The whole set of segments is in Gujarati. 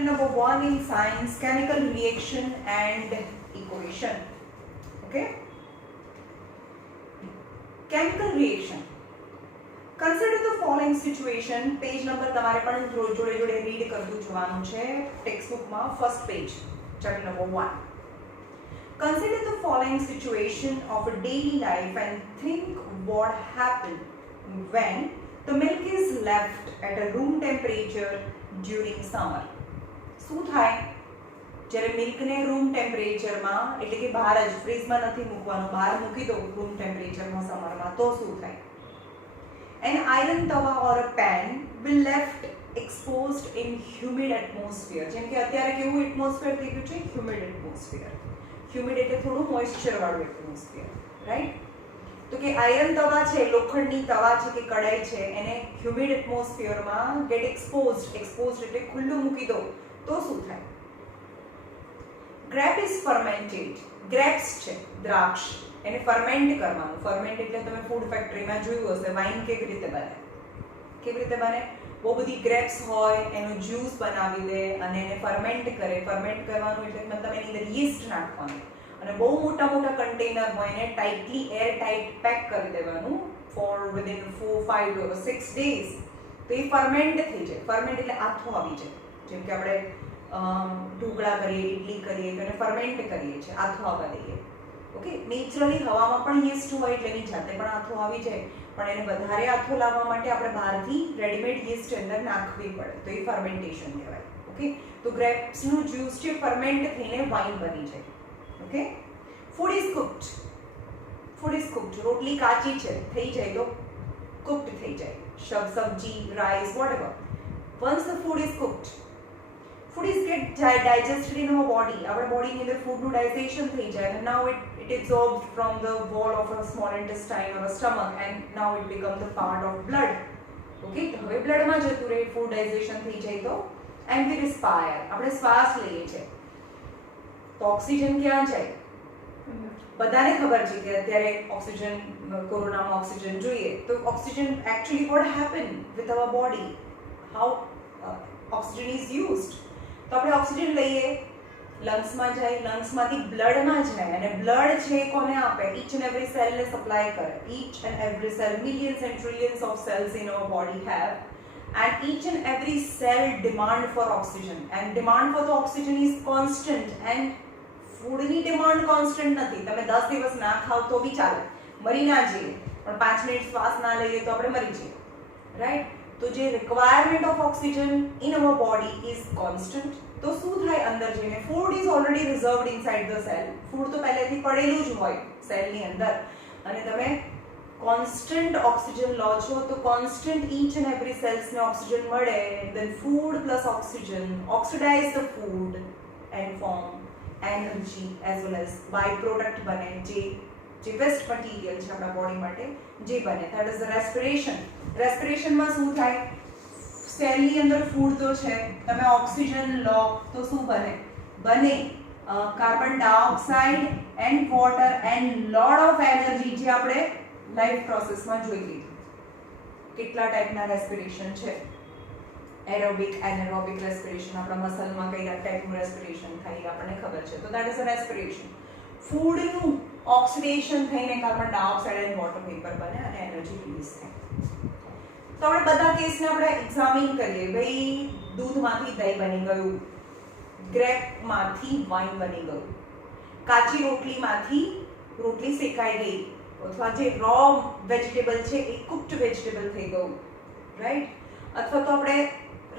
chapter number 1 in science, chemical reaction and equation. Okay? Chemical reaction. Consider the following situation. Page number તમારે પણ જોડે જોડે રીડ કરતું જવાનું છે ટેક્સ્ટ બુકમાં first page chapter number 1. Consider the following situation of a daily life and think what happened when the milk is left at a room temperature during summer. શું થાય જ્યારે મિલ્કને રૂમ ટેમ્પરેચરમાં એટલે કે બહાર જ ફ્રીઝમાં નથી મૂકવાનું, બહાર મૂકી દો રૂમ ટેમ્પરેચરમાં સમરમાં, તો શું થાય? An iron tawa or a pan will left exposed in humid atmosphere. જેમ કે અત્યારે કેવું એટમોસ્ફિયર થઈ ગયું છે? Humid atmosphere. હ્યુમિડ એટલે થોડું મોઇસ્ચર વાળું એટમોસ્ફિયર, રાઈટ? તો કે આયરન તવા છે, લોખંડની તવા છે કે કડાઈ છે, એને હ્યુમિડ એટમોસ્ફિયરમાં ગેટ એક્સપોઝડ એટલે ખુલ્લું મૂકી દો તો શું થાય? Grape is fermented. ગ્રેપ્સ છે, દ્રાક્ષ, એને ફર્મેન્ટ કરવાનું. ફર્મેન્ટ એટલે તમે ફૂડ ફેક્ટરીમાં જોયું હશે વાઇન કેવી રીતે બને. કેવી રીતે બને? બહુ બધી ગ્રેપ્સ હોય, એનો જ્યુસ બનાવી દે અને એને ફર્મેન્ટ કરે. ફર્મેન્ટ કરવાનું એટલે મતલબ એની અંદર યીસ્ટ નાખવાનું અને બહુ મોટા મોટા કન્ટેનર હોય એને ટાઇટલી એર ટાઇટ પેક કરી દેવાનું ફોર વિધિન 4, 5 or 6 days. તો એ ફર્મેન્ટ થઈ જાય. ફર્મેન્ટ એટલે આથો આવી જાય. જેમ કે આપણે ઢોકળા કરીએ, ઇડલી કરીએ તો એને ફર્મેન્ટ કરીએ છીએ, આથો આવવા દઈએ. ઓકે, નેચરલી હવામાં પણ યીસ્ટ હોય એટલે એની જાતે પણ આથો આવી જાય, પણ એને વધારે આથો લાવવા માટે આપણે બહારથી રેડીમેડ યીસ્ટ અંદર નાખવી પડે, તો એ ફર્મેન્ટેશન કહેવાય. ઓકે, તો ગ્રેપ્સનું જ્યુસ છે ફર્મેન્ટ થઈને વાઇન બની જાય. Okay, food is cooked. Food is cooked. રોટલી કાચી છે, થઈ જાય તો કુક્ડ થઈ જાય. સબ્જી, rice, whatever. Once the food is cooked, food is get digested in our body. Our body ની અંદર ફૂડનું ડાયજેશન થઈ જાય and now it absorbed from the wall of a small intestine or a stomach and now it become the part of blood. Okay, હવે બ્લડમાં જતું રહે, ફૂડ ડાયજેશન થઈ જાય તો and we respire. આપણે શ્વાસ લઈએ છે તો ઓક્સિજન ક્યાં જાય? બધાને ખબર છે કે અત્યારે ઓક્સિજન, કોરોનામાં ઓક્સિજન જોઈએ તો oxygen actually what happened with our body, how oxygen is used. તો આપણે ઓક્સિજન લઈએ, લંગ્સમાં જાય, લંગ્સમાંથી બ્લડમાં જાય અને બ્લડ છે કોને આપે? ઈચ એન્ડ એવરી સેલને સપ્લાય કરે. Each and every cell, millions and trillions of cells in our body have and each and every cell demand for oxygen and demand for the oxygen is constant and ફૂડની ડિમાન્ડ કોન્સ્ટન્ટ નથી. તમે 10 દિવસ ના ખાવ તો બી ચાલે, મરી ના જઈએ, પણ 5 મિનિટ શ્વાસ ના લઈએ તો આપણે મરી જઈએ, રાઈટ? તો જે requirement of oxygen in our body is constant. તો શું થાય અંદર જઈને? Food is already reserved inside the cell. Food તો પહેલેથી પડેલું જ હોય સેલની અંદર અને તમે કોન્સ્ટન્ટ ઓક્સિજન લો છો તો કોન્સ્ટન્ટ ઈચ એન્ડ એવરી સેલ્સને ઓક્સિજન મળે. Then food plus oxygen oxidise the food and form energy as well as by product બને, જે વેસ્ટ મટીરિયલ છે આપણા બોડી માટે જે બને, ધેટ ઇઝ ધ રેસ્પિરેશન. રેસ્પિરેશનમાં શું થાય? સેલની અંદર ફૂડ તો છે, તમે ઓક્સિજન લો તો શું બને? Carbon dioxide and water and lot of energy, જે આપણે લાઈફ પ્રોસેસમાં જોઈ લીધું. કેટલા ટાઈપના રેસ્પિરેશન છે? Aerobic, anaerobic respiration. આપણા મસલમાં કઈ ટાઈપનું રેસ્પિરેશન થાય આપણને ખબર છે, તો ધેટ ઇઝ અ રેસ્પિરેશન. ફૂડનું ઓક્સિડેશન થઈને carbon dioxide and water vapour બને અને એનર્જી રિલીઝ થાય. તો આપણે બધા કેસને આપણે એક્ઝામિન કરીએ. ભાઈ, દૂધમાંથી દહીં બની ગયું, ગ્રેપમાંથી વાઇન બની ગયું, કાચી રોટલીમાંથી રોટલી શેકાઈ ગઈ, અથવા જે રો વેજીટેબલ છે એ કુક્ડ વેજીટેબલ થઈ ગયું, રાઈટ? અથવા તો આપણે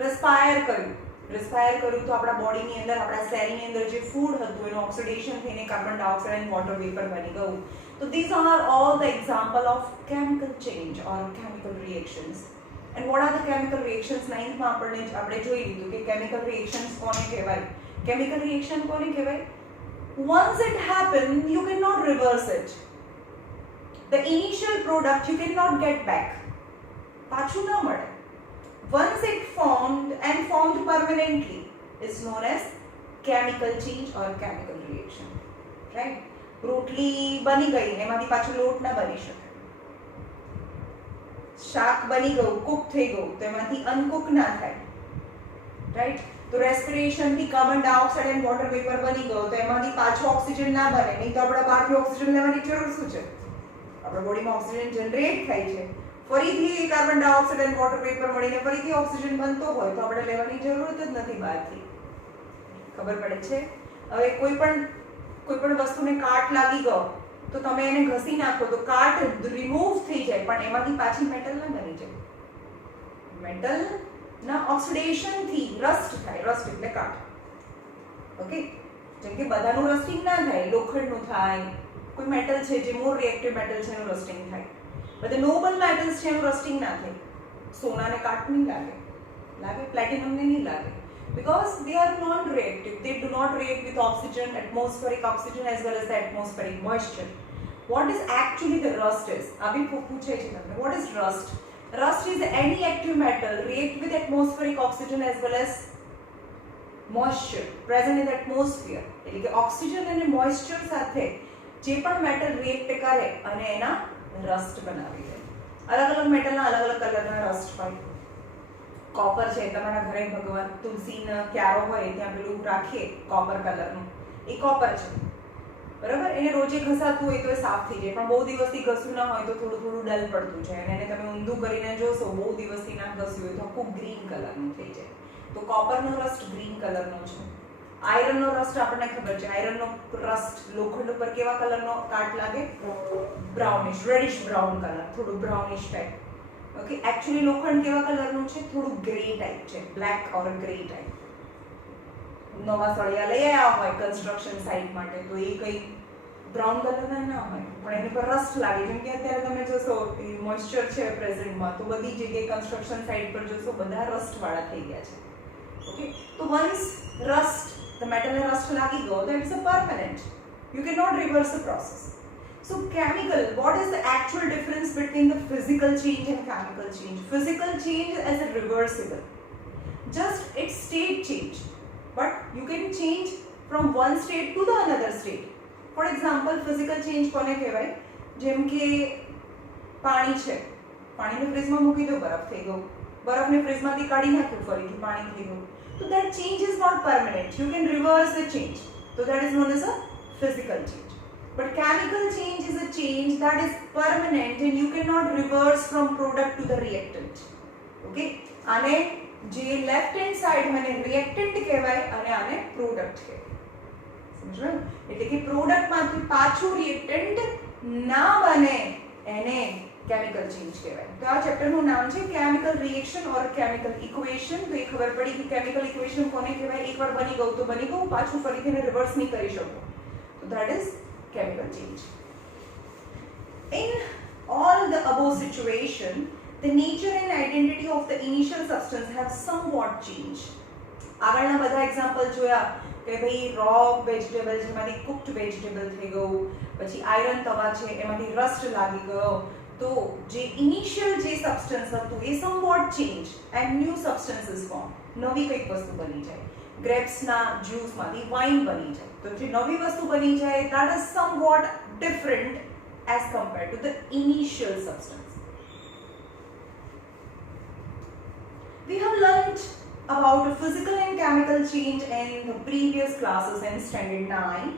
રેસ્પાયર કર્યું તો આપણા બોડીની અંદર, આપણા સેલની અંદર જે ફૂડ હતું એનું ઓક્સિડેશન થઈને carbon dioxide and water vapour બની ગયું. So these are all the example of chemical change or chemical reactions. And what are the chemical reactions? 9th માં આપણે જોઈ લીધું કે chemical reactions કોને કહેવાય? Chemical reaction કોને કહેવાય? Once it happened, you cannot reverse it. The initial product you cannot get back. પાછું ના મળે. Once it formed and formed permanently is known as chemical change or chemical reaction, right? રોટલી બની ગઈ, એમાંથી પાછું લોટ ના બની શકે. શાક બની ગયું, કુક થઈ ગયું, તો એમાંથી અનકુક ના થાય, રાઈટ? તો રેસ્પિરેશન થી carbon dioxide and water vapour બની ગયો તો એમાંથી પાછો ઓક્સિજન ના બને, નહીં તો આપણે બહારથી ઓક્સિજન લેવાની જરૂર શું છે? આપણા બોડીમાં ઓક્સિજન જનરેટ થાય છે, ફરીથી carbon dioxide and water vapour મળીને ફરીથી ઓક્સિજન બનતો હોય તો આપણે લેવાની જરૂર જ નથી બહારથી. ખબર પડે છે? હવે કોઈ પણ વસ્તુને કાટ લાગી ગયો તો તમે એને ઘસી નાખો તો કાટ રિમૂવ થઈ જાય, પણ એમાંથી પાછી મેટલ ના બની જાય. મેટલ ના ઓક્સિડેશન થી રસ્ટ થાય. રસ્ટ એટલે કાટ. ઓકે, જેમ કે બધાનું રસ્ટિંગ ના થાય, લોખંડનું થાય, કોઈ મેટલ છે જે મોર રિએક્ટિવ મેટલ છે એનું રસ્ટિંગ થાય, બધા નોબલ મેટલ્સ છે એનું રસ્ટિંગ ના થાય. સોનાને કાટ નહીં લાગે, પ્લેટિનમને નહીં લાગે, because they are non-reactive. They do not react with oxygen, atmospheric oxygen as well as the atmospheric moisture. What is actually the rust is? अभी पूछे છે તમને. What is rust? Rust is any active metal react with atmospheric oxygen as well as moisture present in the atmosphere. એટલે કે ઓક્સિજન અને મોઇસ્ચર સાથે જે પણ મેટલ રિએક્ટ કરે અને એના રસ્ટ બનાવી દે. અલગ અલગ મેટલના અલગ અલગ કલરના રસ્ટ હોય. કોપર છે, તમારા ઘરે ભગવાન તુલસીનો ક્યારો હોય ત્યાં પેલું રાખીએ કોપર કલરનું, એ કોપર છે, બરાબર? એને રોજે ઘસાતું હોય તો એ સાફ થઈ જાય, પણ બહુ દિવસથી ઘસ્યું ના હોય તો થોડું થોડું ડલ પડતું છે, અને એને તમે ઊંધું કરીને જોશો બહુ દિવસથી ના ઘસ્યું હોય તો આખું ગ્રીન કલરનું થઈ જાય. તો કોપરનો રસ્ટ ગ્રીન કલરનો છે. આયરનનો રસ્ટ આપણને ખબર છે. આયરનનો રસ્ટ લોખંડ ઉપર કેવા કલરનો કાટ લાગે? બ્રાઉનિશ, રેડિશ બ્રાઉન કલર, થોડું બ્રાઉનિશ ટાઈપ. ઓકે, એક્ચ્યુઅલી લોખંડ કેવા કલરનું છે? થોડું ગ્રે ટાઈપ છે, બ્લેક ઓર ગ્રે ટાઈપ. નવા સળિયા લઈ આવ્યા હોય કન્સ્ટ્રક્શન સાઇટ માટે તો એ કઈ બ્રાઉન કલરના ના હોય, પણ એની પર રસ્ટ લાગે. જેમ કે અત્યારે તમે જોશો મોઇસ્ચર છે પ્રેઝન્ટમાં, તો બધી જગ્યાએ કન્સ્ટ્રક્શન સાઇટ પર જોશો બધા રસ્ટ વાળા થઈ ગયા છે. ઓકે, તો once rust, the metal rust lagi go, that is a permanent. You cannot reverse the process. So chemical, what is the actual difference between the physical change and chemical change? Physical change is a reversible, just its state change, but you can change from one state to the another state. For example, physical change કોને કહેવાય? જેમ કે પાણી છે, પાણીને ફ્રીજમાં મૂકી દો, બરફ થઈ ગયો, બરફને ફ્રીજમાંથી કાઢી નાખ્યું, ફરીથી પાણી થઈ ગયું. So that change is not permanent. You can reverse the change. So that is known as a physical change. But chemical change is a change that is permanent and you cannot reverse from product to the reactant. Okay? આને જે લેફ્ટ હેન્ડ સાઈડ મને રિએક્ટન્ટ કહેવાય અને આને પ્રોડક્ટ કહેવાય. સમજ્યું? એટલે કે પ્રોડક્ટમાંથી પાછું રિએક્ટન્ટ ના બને એને કેમિકલ ચેન્જ કહેવાય. તો આ ચેપ્ટરનું નામ છે કેમિકલ રિએક્શન ઓર કેમિકલ ઇક્વેશન. તો એ ખબર પડી કે કેમિકલ ઇક્વેશન કોને કહેવાય? એકવાર બની ગયું તો બની ગયું, પાછું ફરીથી એને રિવર્સ નહીં કરી શકો. તો that is chemical change. In all the above situation, the nature and identity of the initial substance have somewhat changed. આગળના બધા એક્ઝામ્પલ જોયા કે ભાઈ રો વેજીટેબલ જેમાંથી કુક્ડ વેજીટેબલ થઈ ગયું, પછી આયરન તવા છે એમાંથી રસ્ટ લાગી ગયો, તો જે ઇનિશિયલ જે સબસ્ટન્સ હતું એ somewhat change and new substances form. નવી કંઈક વસ્તુ બની જાય. ગ્રેપ્સના જ્યુસમાંથી વાઇન બની જાય. તો જે નવી વસ્તુ બની જાય that is somewhat different as compared to the initial substance. We have learned about physical and chemical change in the previous classes in standard 9.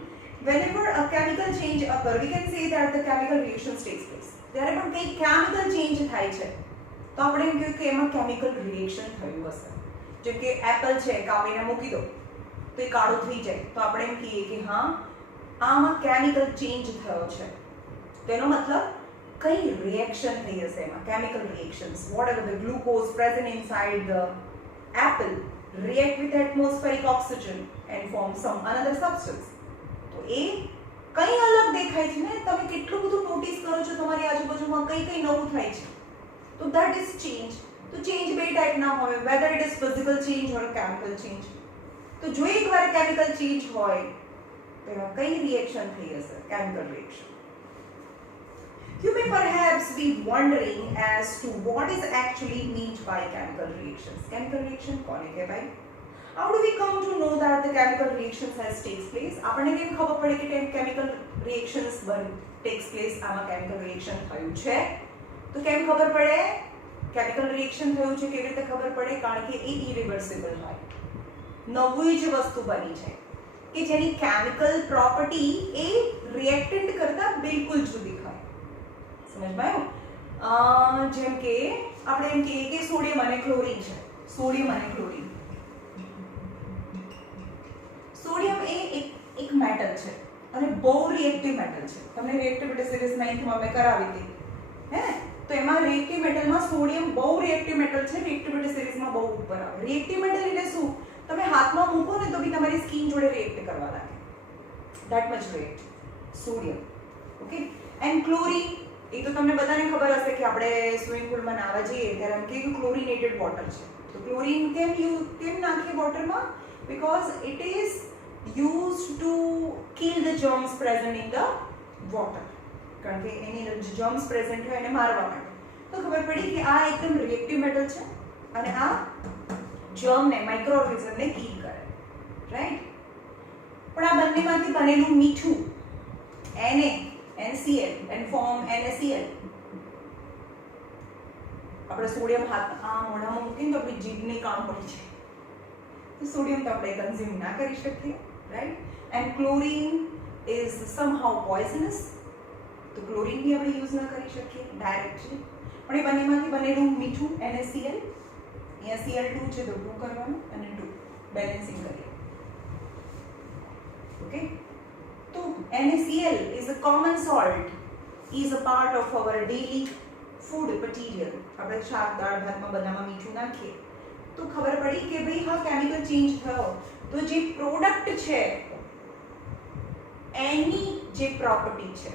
Whenever a chemical change occurs, we can say that the chemical reactions takes place. જ્યારે પણ કંઈ chemical change થાય છે તો આપણે એમ કહીએ કે એમાં chemical reaction થયું હશે. જેમ કે એપલ છે, કાપીને મૂકી દો તો એ કાળું થઈ જાય, તો આપણે એમ કહીએ કે હા આમાં કેમિકલ ચેન્જ થયો છે. તેનો મતલબ કઈ રિએક્શન થઈ હશે એમાં, chemical reactions. whatever the glucose present inside the apple react with atmospheric oxygen and form some another substance. તો એ કઈ અલગ દેખાય છે ને, તમે કેટલું બધું નોટિસ કરો છો તમારી આજુબાજુમાં કઈ કઈ નવું થાય છે. તો that is change. તો ચેન્જ બે ટાઈપના હોય, whether it is physical change or chemical change. તો જો એકવાર કેમિકલ ચેન્જ હોય તો એમાં કઈ રિએક્શન થઈ હશે? Chemical reaction. You may perhaps be wondering as to what is actually meant by chemical reactions. Chemical reaction કોને કહેવાય? How do we come to know that the chemical reactions has takes place? આપણને કેમ ખબર પડે કે chemical reactions takes place? આમાં chemical reaction થયું છે તો કેમ ખબર પડે? chemical reaction થયું છે કેવી રીતે ખબર પડે? કારણ કે એ irreversible હોય. નવી જ વસ્તુ બની જાય કે જેની કેમિકલ પ્રોપર્ટી એ રિએક્ટન્ટ કરતા બિલકુલ જુદી હોય. સમજવાયું? જેમ કે આપણે એમ કહીએ કે સોડિયમ અને ક્લોરીન છે. સોડિયમ અને ક્લોરીન. સોડિયમ એ એક મેટલ છે અને બહુ રિએક્ટિવ મેટલ છે. તમને રિએક્ટિવિટી સિરીઝ 9th માં મેં કરાવી હતી, હે ને? તો એમાં રિએક્ટિવ મેટલમાં સોડિયમ બહુ રિએક્ટિવ મેટલ છે, રિએક્ટિવિટી સિરીઝમાં બહુ ઉપર આવે. રિએક્ટિવ મેટલ એટલે શું? તમે હાથમાં મૂકો ને તો બી તમારી સ્કિન જોડે રિએક્ટ કરવા લાગે. That much reactive sodium. Okay. And chlorine, એ તો તમને બધાને ખબર હશે કે આપણે સ્વિમિંગ પુલમાં નાવા જઈએ ત્યારે એમ કે ક્લોરિનેટેડ વોટર છે. તો ક્લોરીન કેમ નાખીએ વોટરમાં? Because it is used to kill the germs present in the water. કારણ કે એની germs present હોય એને મારવા માટે. તો ખબર પડી કે આ એકદમ રિએક્ટિવ મેટલ છે અને આ germ ને માઇક્રો ઓર્ગેનિઝમને કિલ કરે. રાઈટ? પણ આ બંનેમાંથી બનેલું મીઠું NaCl and form NaCl. આપણે સોડિયમ મોઢામાં મૂકીને તો આપણી જીભને કામ પડી જાય. તો સોડિયમ તો આપણે કન્ઝ્યુમ ના કરી શકીએ. Right? And chlorine is somehow poisonous. તો ક્લોરીન બી આપણે યુઝ ના કરી શકીએ ડાયરેક્ટલી. પણ એ બંનેમાંથી બનેલું મીઠું NaCl, અહીંયા Cl2 છે તો 2 કરવાનું અને 2 બેલેન્સિંગ કરીએ. ઓકે. તો NaCl is a common salt, is a part of our daily food material. આપણે શાક દાળ ભાતમાં બધામાં મીઠું નાખીએ તો ખબર પડી કે ભાઈ હા કેમિકલ ચેન્જ થયો. તો જે પ્રોડક્ટ છે એની જે પ્રોપર્ટી છે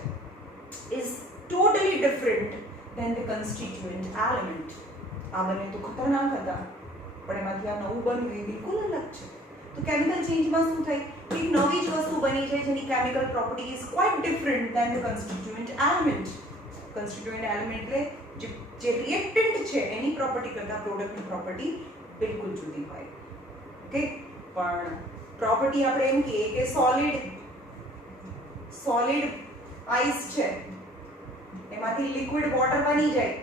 is totally different than the constituent element. આ બંને તો ખતરનાક હતા પણ એમાંથી આ નવું બન્યું એ બિલકુલ અલગ છે. તો કેમિકલ ચેન્જમાં શું થાય? એક નવી જ વસ્તુ બની જાય જેની chemical property is quite different than the constituent element. constituent element એટલે જે રિએક્ટન્ટ છે એની પ્રોપર્ટી કરતા પ્રોડક્ટની પ્રોપર્ટી બિલકુલ જુદી હોય. ઓકે. પણ પ્રોપર્ટી આપણે એમ કહીએ કે સોલિડ આઈસ છે એમાંથી લિક્વિડ વોટર બની જાય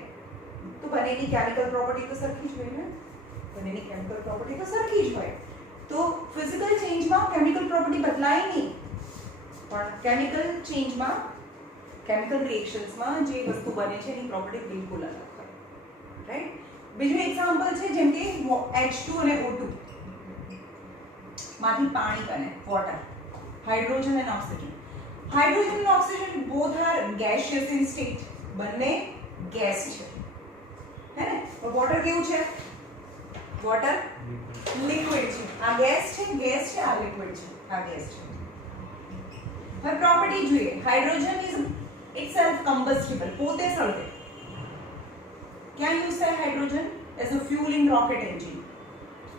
તો બંનેની કેમિકલ પ્રોપર્ટી તો સરખી જ હોય ને. બંનેની કેમિકલ પ્રોપર્ટી તો સરખી જ હોય. તો ફિઝિકલ ચેન્જમાં કેમિકલ પ્રોપર્ટી બદલાય નહીં પણ કેમિકલ ચેન્જમાં કેમિકલ રિએક્શન્સમાં જે વસ્તુ બને છે એની પ્રોપર્ટી બિલકુલ અલગ હોય. રાઈટ? બીજું એક્ઝામ્પલ છે જેમ કે H2 અને O2 માંથી પાણી બને, વોટર. હાઇડ્રોજન અને ઓક્સિજન. હાઇડ્રોજન અને oxygen both are gaseous in state. બંને ગેસ છે, હે ને? તો વોટર કેવું છે? વોટર લિક્વિડ છે. આ ગેસ છે, આ લિક્વિડ છે, આ ગેસ છે. હવે પ્રોપર્ટી જોઈએ. હાઇડ્રોજન ઇઝ itself combustible, પોતે સળગે. ક્યાં યુઝ થાય hydrogen? As a fuel in rocket engine.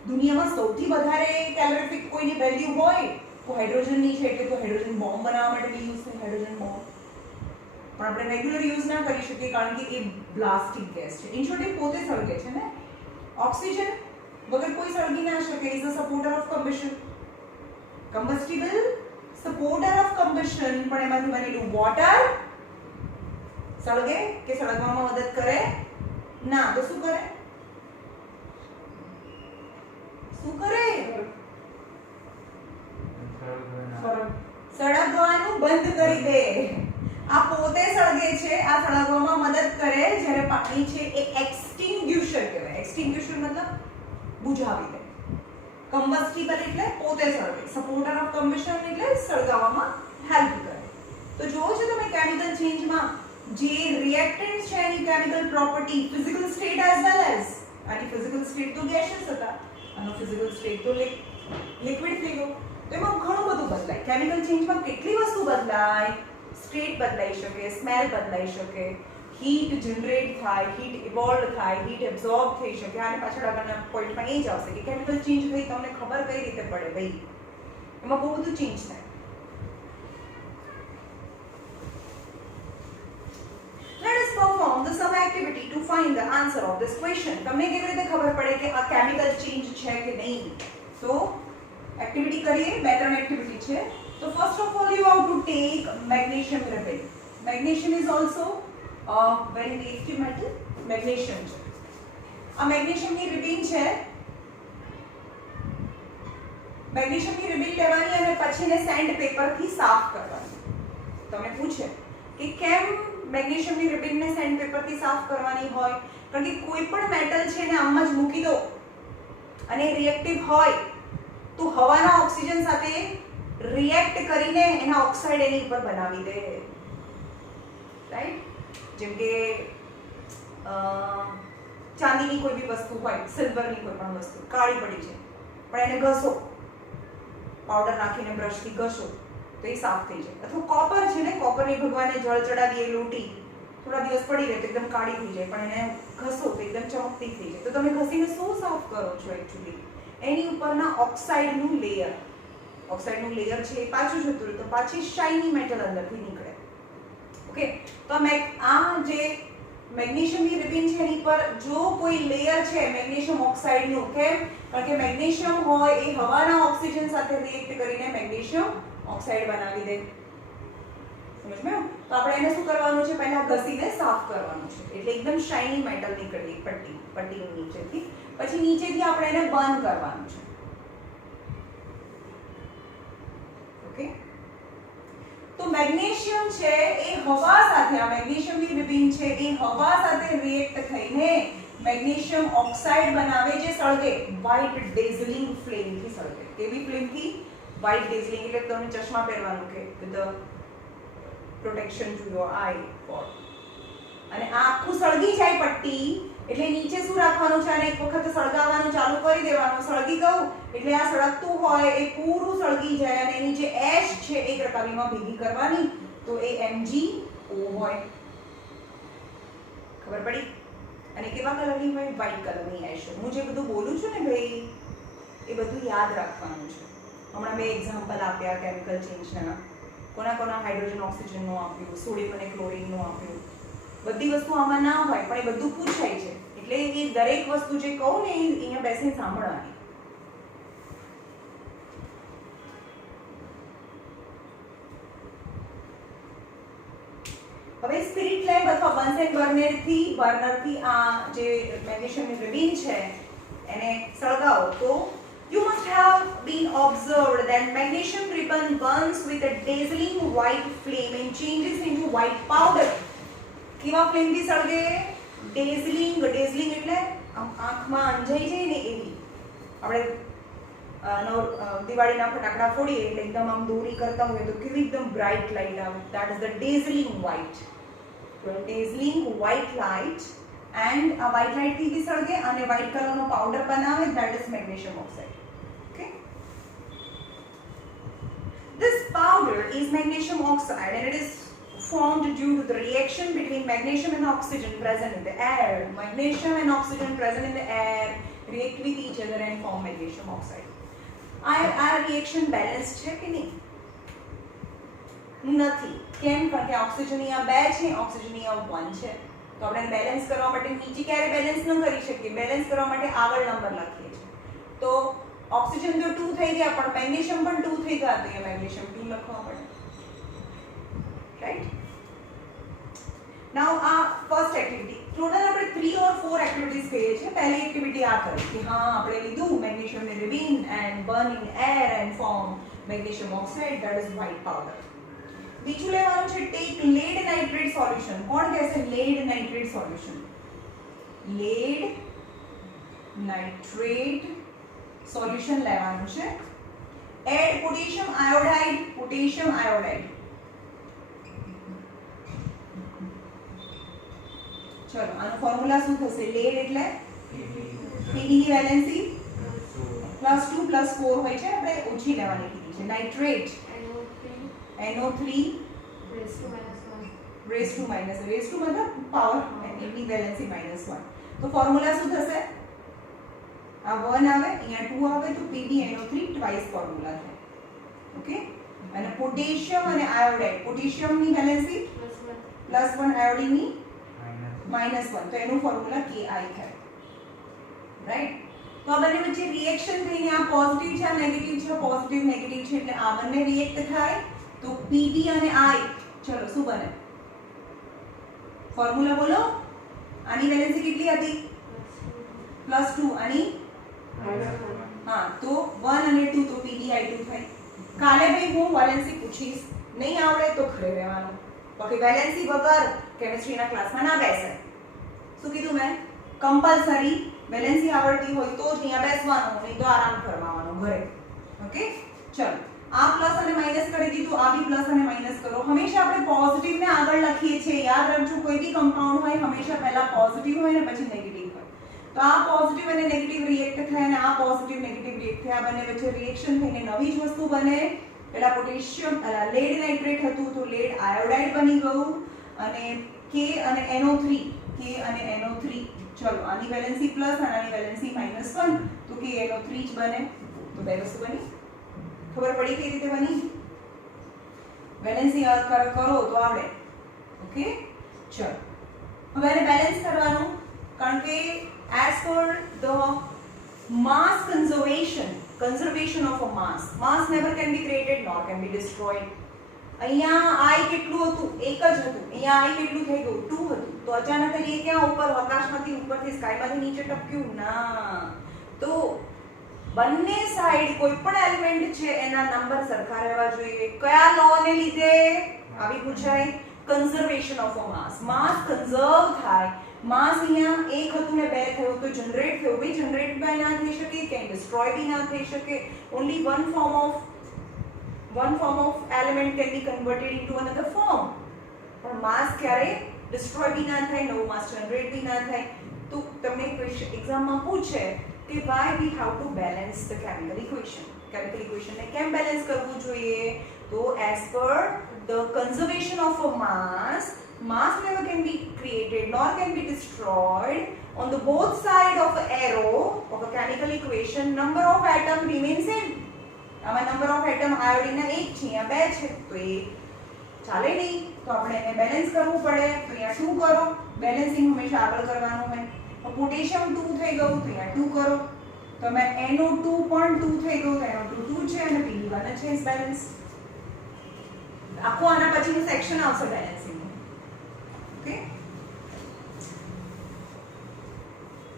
દુનિયામાં સૌથી વધારે કેલોરીફિક કોઈની વેલ્યુ હોય તો હાઇડ્રોજનની છે એટલે તો હાઇડ્રોજન બોમ્બ બનાવવા માટે બી યુઝ થાય હાઇડ્રોજન બોમ્બ. પણ આપણે રેગ્યુલર યુઝ ના કરી શકીએ કારણ કે એ બ્લાસ્ટિક ગેસ છે. ઇન શોર્ટ એ પોતે સળગે છે ને. ઓક્સિજન વગર કોઈ સળગી ના શકે. Is a supporter of combustion. Combustible supporter of combustion. પણ એમાંથી બનેલું વોટર સળગે કે સળગવામાં મદદ કરે ના. તો શું કરે? સળગવાનું બંધ કરી દે. આ પોતે સળગે છે, આ સળગવામાં મદદ કરે. જ્યારે પાણી છે એ એક્સટિંગ્યુશર કહેવાય. એક્સટિંગ્યુશર મતલબ બુઝાવી દે. કમ્બસ્ટિબલ એટલે પોતે સળગે. સપોર્ટર ઓફ કમ્બશન એટલે સળગાવવામાં હેલ્પ કરે. તો જોવો છો તમે કેમિકલ ચેન્જમાં જે રિએક્ટન્ટ છે એની chemical property physical state as well as આની ફિઝિકલ સ્ટેટ તો ગેસિયસ હતા, આનો ફિઝિકલ સ્ટેટ તો લિક્વિડ થઈ ગયો. તો એમાં ઘણું બધું બદલાય. કેમિકલ ચેન્જમાં કેટલી વસ્તુ બદલાય? સ્ટેટ બદલાઈ શકે, સ્મેલ બદલાઈ શકે, હીટ જનરેટ થાય, હીટ ઇવોલ્વ થાય, હીટ એબ્સોર્બ થઈ શકે. આને પાછળ આગળના પોઈન્ટમાં એ જ આવશે કે કેમિકલ ચેન્જ થઈ તમને ખબર કઈ રીતે પડે ભાઈ? એમાં બહુ બધું ચેન્જ થાય. Let us perform the sum activity to find the answer of this question. તમને કેવી રીતે ખબર પડે કે આ કેમિકલ ચેન્જ છે કે નહીં? તો એક્ટિવિટી કરીએ. બે ત્રણ એક્ટિવિટી છે. તો first of all you have to take magnesium ribbon. Magnesium is also a very reactive metal. Magnesium છે. આ magnesium ની ribbon છે મેગ્નેશિયમની રિબિન લેવાની અને પછી એને સેન્ડ પેપરથી સાફ કરવાની. તમને પૂછે કે કેમ મેગ્નેશિયમની રિબિનને સેન્ડ પેપરથી સાફ કરવાની હોય? કારણ કે કોઈ પણ મેટલ છે એને આમ જ મૂકી દો અને રિએક્ટિવ હોય તો હવાના ઓક્સિજન સાથે રિએક્ટ કરીને એના ઓક્સાઇડ એની ઉપર બનાવી દે. રાઈટ? જેમ કે ચાંદીની કોઈ બી વસ્તુ હોય, સિલ્વરની કોઈ પણ વસ્તુ કાળી પડી છે પણ એને ઘસો, પાવડર નાખીને બ્રશથી ઘસો તો એ સાફ થઈ જાય. અથવા કોપર છે ને, કોપરની ભગવાને જળ ચડાવીએ લોટી, થોડા દિવસ પડી રહે તો એકદમ કાળી થઈ જાય પણ એને ઘસો તો એકદમ ચમકતી થઈ જાય. તો તમે ઘસીને શું સાફ કરો છો એકચ્યુઅલી? એની ઉપરના ઓક્સાઇડનું લેયર. ઓક્સાઇડનું લેયર છે એ પાછું જતું રહે તો પાછી શાઇની મેટલ અંદરથી નીકળે. ઓકે, તો આ જે મેગ્નેશિયમની રિબિન છે એની પર જો કોઈ લેયર છે મેગ્નેશિયમ ઓક્સાઇડનું, કેમ? કારણ કે મેગ્નેશિયમ હોય એ હવાના ઓક્સિજન સાથે રિએક્ટ કરીને મેગ્નેશિયમ ઓક્સાઇડ બનાવી દે. સમજ્યું? તો આપણે એને શું કરવાનું છે? પહેલા ઘસીને સાફ કરવાનું છે એટલે એકદમ શાઇની મેટલ નીકળે પટ્ટીની નીચેથી. પછી નીચેથી આપણે એને બર્ન કરવાનું છે. ઓકે, તો મેગ્નેશિયમ છે એ હવા સાથે, આ મેગ્નેશિયમની રિબિન છે એ હવા સાથે રિએક્ટ થઈને મેગ્નેશિયમ ઓક્સાઇડ બનાવે જે સળગે વ્હાઇટ ડેઝલિંગ ફ્લેમથી સળગે. કેવી ફ્લેમથી? વ્હાઇટ ડેઝલિંગ એટલે તમને ચશ્મા પહેરવાનું કે with protection to your eye for. અને આ આખું સળગી જાય પટ્ટી એટલે નીચે શું રાખવાનું છે? અને એક વખત સળગાવવાનું ચાલુ કરી દેવાનું. સળગી ગયું એટલે આ સળગતું હોય એ પૂરું સળગી જાય અને એની જે એશ છે એક રકાબીમાં ભેગી કરવાની તો એ MgO હોય. ખબર પડી? અને કેવા કલરની હોય? વ્હાઇટ કલરની એશ. હું જે બધું બોલું છું ને ભાઈ એ બધું યાદ રાખવાનું છે. હમણાં મેં એક્ઝામ્પલ આપ્યા કેમિકલ ચેન્જના. કોના હાઇડ્રોજન ઓક્સિજનનું આપ્યું, સોડિયમ અને ક્લોરીનનું આપ્યું. બધી વસ્તુ આમાં ના હોય પણ એ બધું પૂછાય છે એટલે એ દરેક વસ્તુ જે કહું ને એ અહીંયા બેસીને સાંભળવાની. હવે સ્પિરિટ લેમ્પ અથવા બન્સેન બર્નરથી આ જે મેગ્નેશિયમની રિબિન છે એને સળગાવો તો you must have been observed that magnesium ribbon burns with a dazzling white flame and changes into white powder. કેવા ફ્લેમથી સળગે? ડેઝલિંગ. ડેઝલિંગ એટલે આંખમાં અંજાઈ જાય ને એવી. આપણે દિવાળીના ફટાકડા ફોડીએ એટલે એકદમ આમ દોરી કરતા હોય તો કેવી એકદમ બ્રાઇટ લાઇટ આવે. That is the ડેઝલિંગ white. તો ડેઝલિંગ વ્હાઇટ લાઇટ એન્ડ આ વ્હાઇટ લાઇટથી બી સળગે અને વ્હાઇટ કલરનો પાવડર બનાવે. That is magnesium oxide. Okay, this powder is magnesium oxide and it is formed due to the reaction between magnesium and oxygen present in the air. Magnesium and oxygen present in the air react with each other and form magnesium oxide. આ reaction balanced છે કે નહીં? નથી. કેમ? કારણ કે ઓક્સિજન અહીંયા 2 છે, ઓક્સિજન અહીંયા 1 છે. તો આપણે બેલેન્સ કરવા માટે નીચે ક્યારે બેલેન્સ ન કરી શકીએ? બેલેન્સ કરવા માટે આગળ નંબર લખીએ છીએ. તો ઓક્સિજન તો 2 થઈ ગયા પણ મેગ્નેશિયમ પણ 2 થઈ ગયા તો અહીંયા મેગ્નેશિયમ 2 લખવા પડે. રાઈટ? નાઉ આ ફર્સ્ટ એક્ટિવિટી. ટોટલ આપણે 3 or 4 એક્ટિવિટીઝ કહીએ છીએ. પહેલી એક્ટિવિટી આ કરી કે હા આપણે લીધું મેગ્નેશિયમની ribbon and burn in air and form magnesium oxide that is white powder. બીજું લેવાનું છે ટેક લેડ નાઇટ્રેટ સોલ્યુશન. કોણ કહેશે lead nitrate solution? Lead nitrate solution લેવાનું છે. Add potassium iodide. Potassium iodide. ચલો આનો ફોર્મ્યુલા શું થશે? લેડ એટલે Pb ની વેલેન્સી +2 +4 હોય છે. આપણે ઓછી લેવાની કીધી છે. Nitrate NO3 raised to minus મતલબ પાવર એની વેલેન્સી -1. તો ફોર્મ્યુલા શું થશે? આ 1 આવે, અહીંયા 2 આવે તો PbNO3 ટ્વાઇસ ફોર્મ્યુલા થાય. ઓકે, અને પોટેશિયમ અને આયોડાઇડ. પોટેશિયમની વેલેન્સી +1, આયોડિનની -1 તો એનું ફોર્મ્યુલા Ki થાય. રાઈટ? તો આ બંને વચ્ચે રિએક્શન થઈને આ પોઝિટિવ છે, આ નેગેટિવ છે, પોઝિટિવ નેગેટિવ છે એટલે આ બંને રિએક્ટ થાય તો Pb અને I ચલો શું બને? ફોર્મ્યુલા બોલો. આની વેલેન્સી કેટલી હતી? +2 આની હા તો 1 અને 2 તો PdI2 થાય. કાલે ભાઈ હું વેલેન્સી પૂછીશ, નહીં આવડે તો ઘરે રહેવાનું, બાકી વેલેન્સી વગર કેમિસ્ટ્રીના ક્લાસમાં ના બેસાય. શું કીધું મેં? કમ્પલસરી વેલેન્સી આવડતી હોય તો જ અહીંયા બેસવાનું, નહીં તો આરામ કરવાનો ઘરે. ઓકે ચલો આ પ્લસ અને માઈનસ કરી દીધું, આ બી પ્લસ અને માઈનસ કરો. હંમેશા આપણે પોઝિટિવ ને આગળ લખીએ છીએ, યાદ રાખજો કોઈ બી કમ્પાઉન્ડ હોય હંમેશા પહેલા પોઝિટિવ હોય ને પછી નેગેટિવ હોય. તો આ પોઝિટિવ અને નેગેટિવ રિએક્ટ થાય અને આ પોઝિટિવ નેગેટિવ રિએક્ટ થાય, આ બંને વચ્ચે રિએક્શન થઈને નવી જ વસ્તુ બને. પેલા પોટેશિયમ લેડ નાઇટ્રેટ હતું તો લેડ આયોડાઇડ બની ગયું અને K અને NO3 ચલો આની વેલેન્સી પ્લસ અને આની વેલેન્સી -1 તો KNO3 જ બને. તો બે વસ્તુ બની. ખબર પડી કઈ રીતે બની? વેલેન્સી કરો તો આવડે. ઓકે ચલો હવે આને બેલેન્સ કરવાનું, કારણ કે as per the mass conservation of a mass never can be created nor can be destroyed. અહીંયા I કેટલું હતું? એક જ હતું. અહીંયા I કેટલું થઈ ગયું? 2 હતું. તો અચાનક જ એ ક્યાં ઉપર આકાશમાંથી ઉપરથી સ્કાયમાંથી નીચે ટપક્યું? ના. તો બંને સાઈડ કોઈ પણ એલિમેન્ટ છે એના નંબર સરખા રહેવા જોઈએ. કયા લો ને લીધે? આવી પૂછાય. Conservation of a mass conserve થાય. માસ અહીંયા એક હતું ને બે થયું તો જનરેટ થયું. ભાઈ જનરેટ બી ના થઈ શકે, ક્યાંય ડિસ્ટ્રોય બી ના થઈ શકે. Only one form of element can be converted into another form. પણ માસ ક્યારે ડિસ્ટ્રોય બી ના થાય, નવું માસ જનરેટ બી ના થાય. તો તમને એક્ઝામમાં પૂછે કે why we have to balance the chemical equation. chemical equation ને કેમ બેલેન્સ કરવું જોઈએ? તો as per the conservation of a mass never can be created nor can be destroyed. On the both side of the arrow of a chemical equation, number of atom remains same. આમાં નંબર ઓફ એટમ આયોડિનના 1 છે, અહીંયા 2 છે, તો એ ચાલે નહીં. તો આપણે એને બેલેન્સ કરવું પડે. તો અહીંયા 2 કરો. બેલેન્સિંગ હંમેશા આગળ કરવાનું હોય. તો પોટેશિયમ 2 થઈ ગયું તો અહીંયા 2 કરો. તો મેં NO2 પણ 2 થઈ ગયું તો NO2 2 છે અને Pd1 છે ઇસ બેલેન્સ. આખું આના પછીનું સેક્શન આવશે બેલેન્સિંગ. ઓકે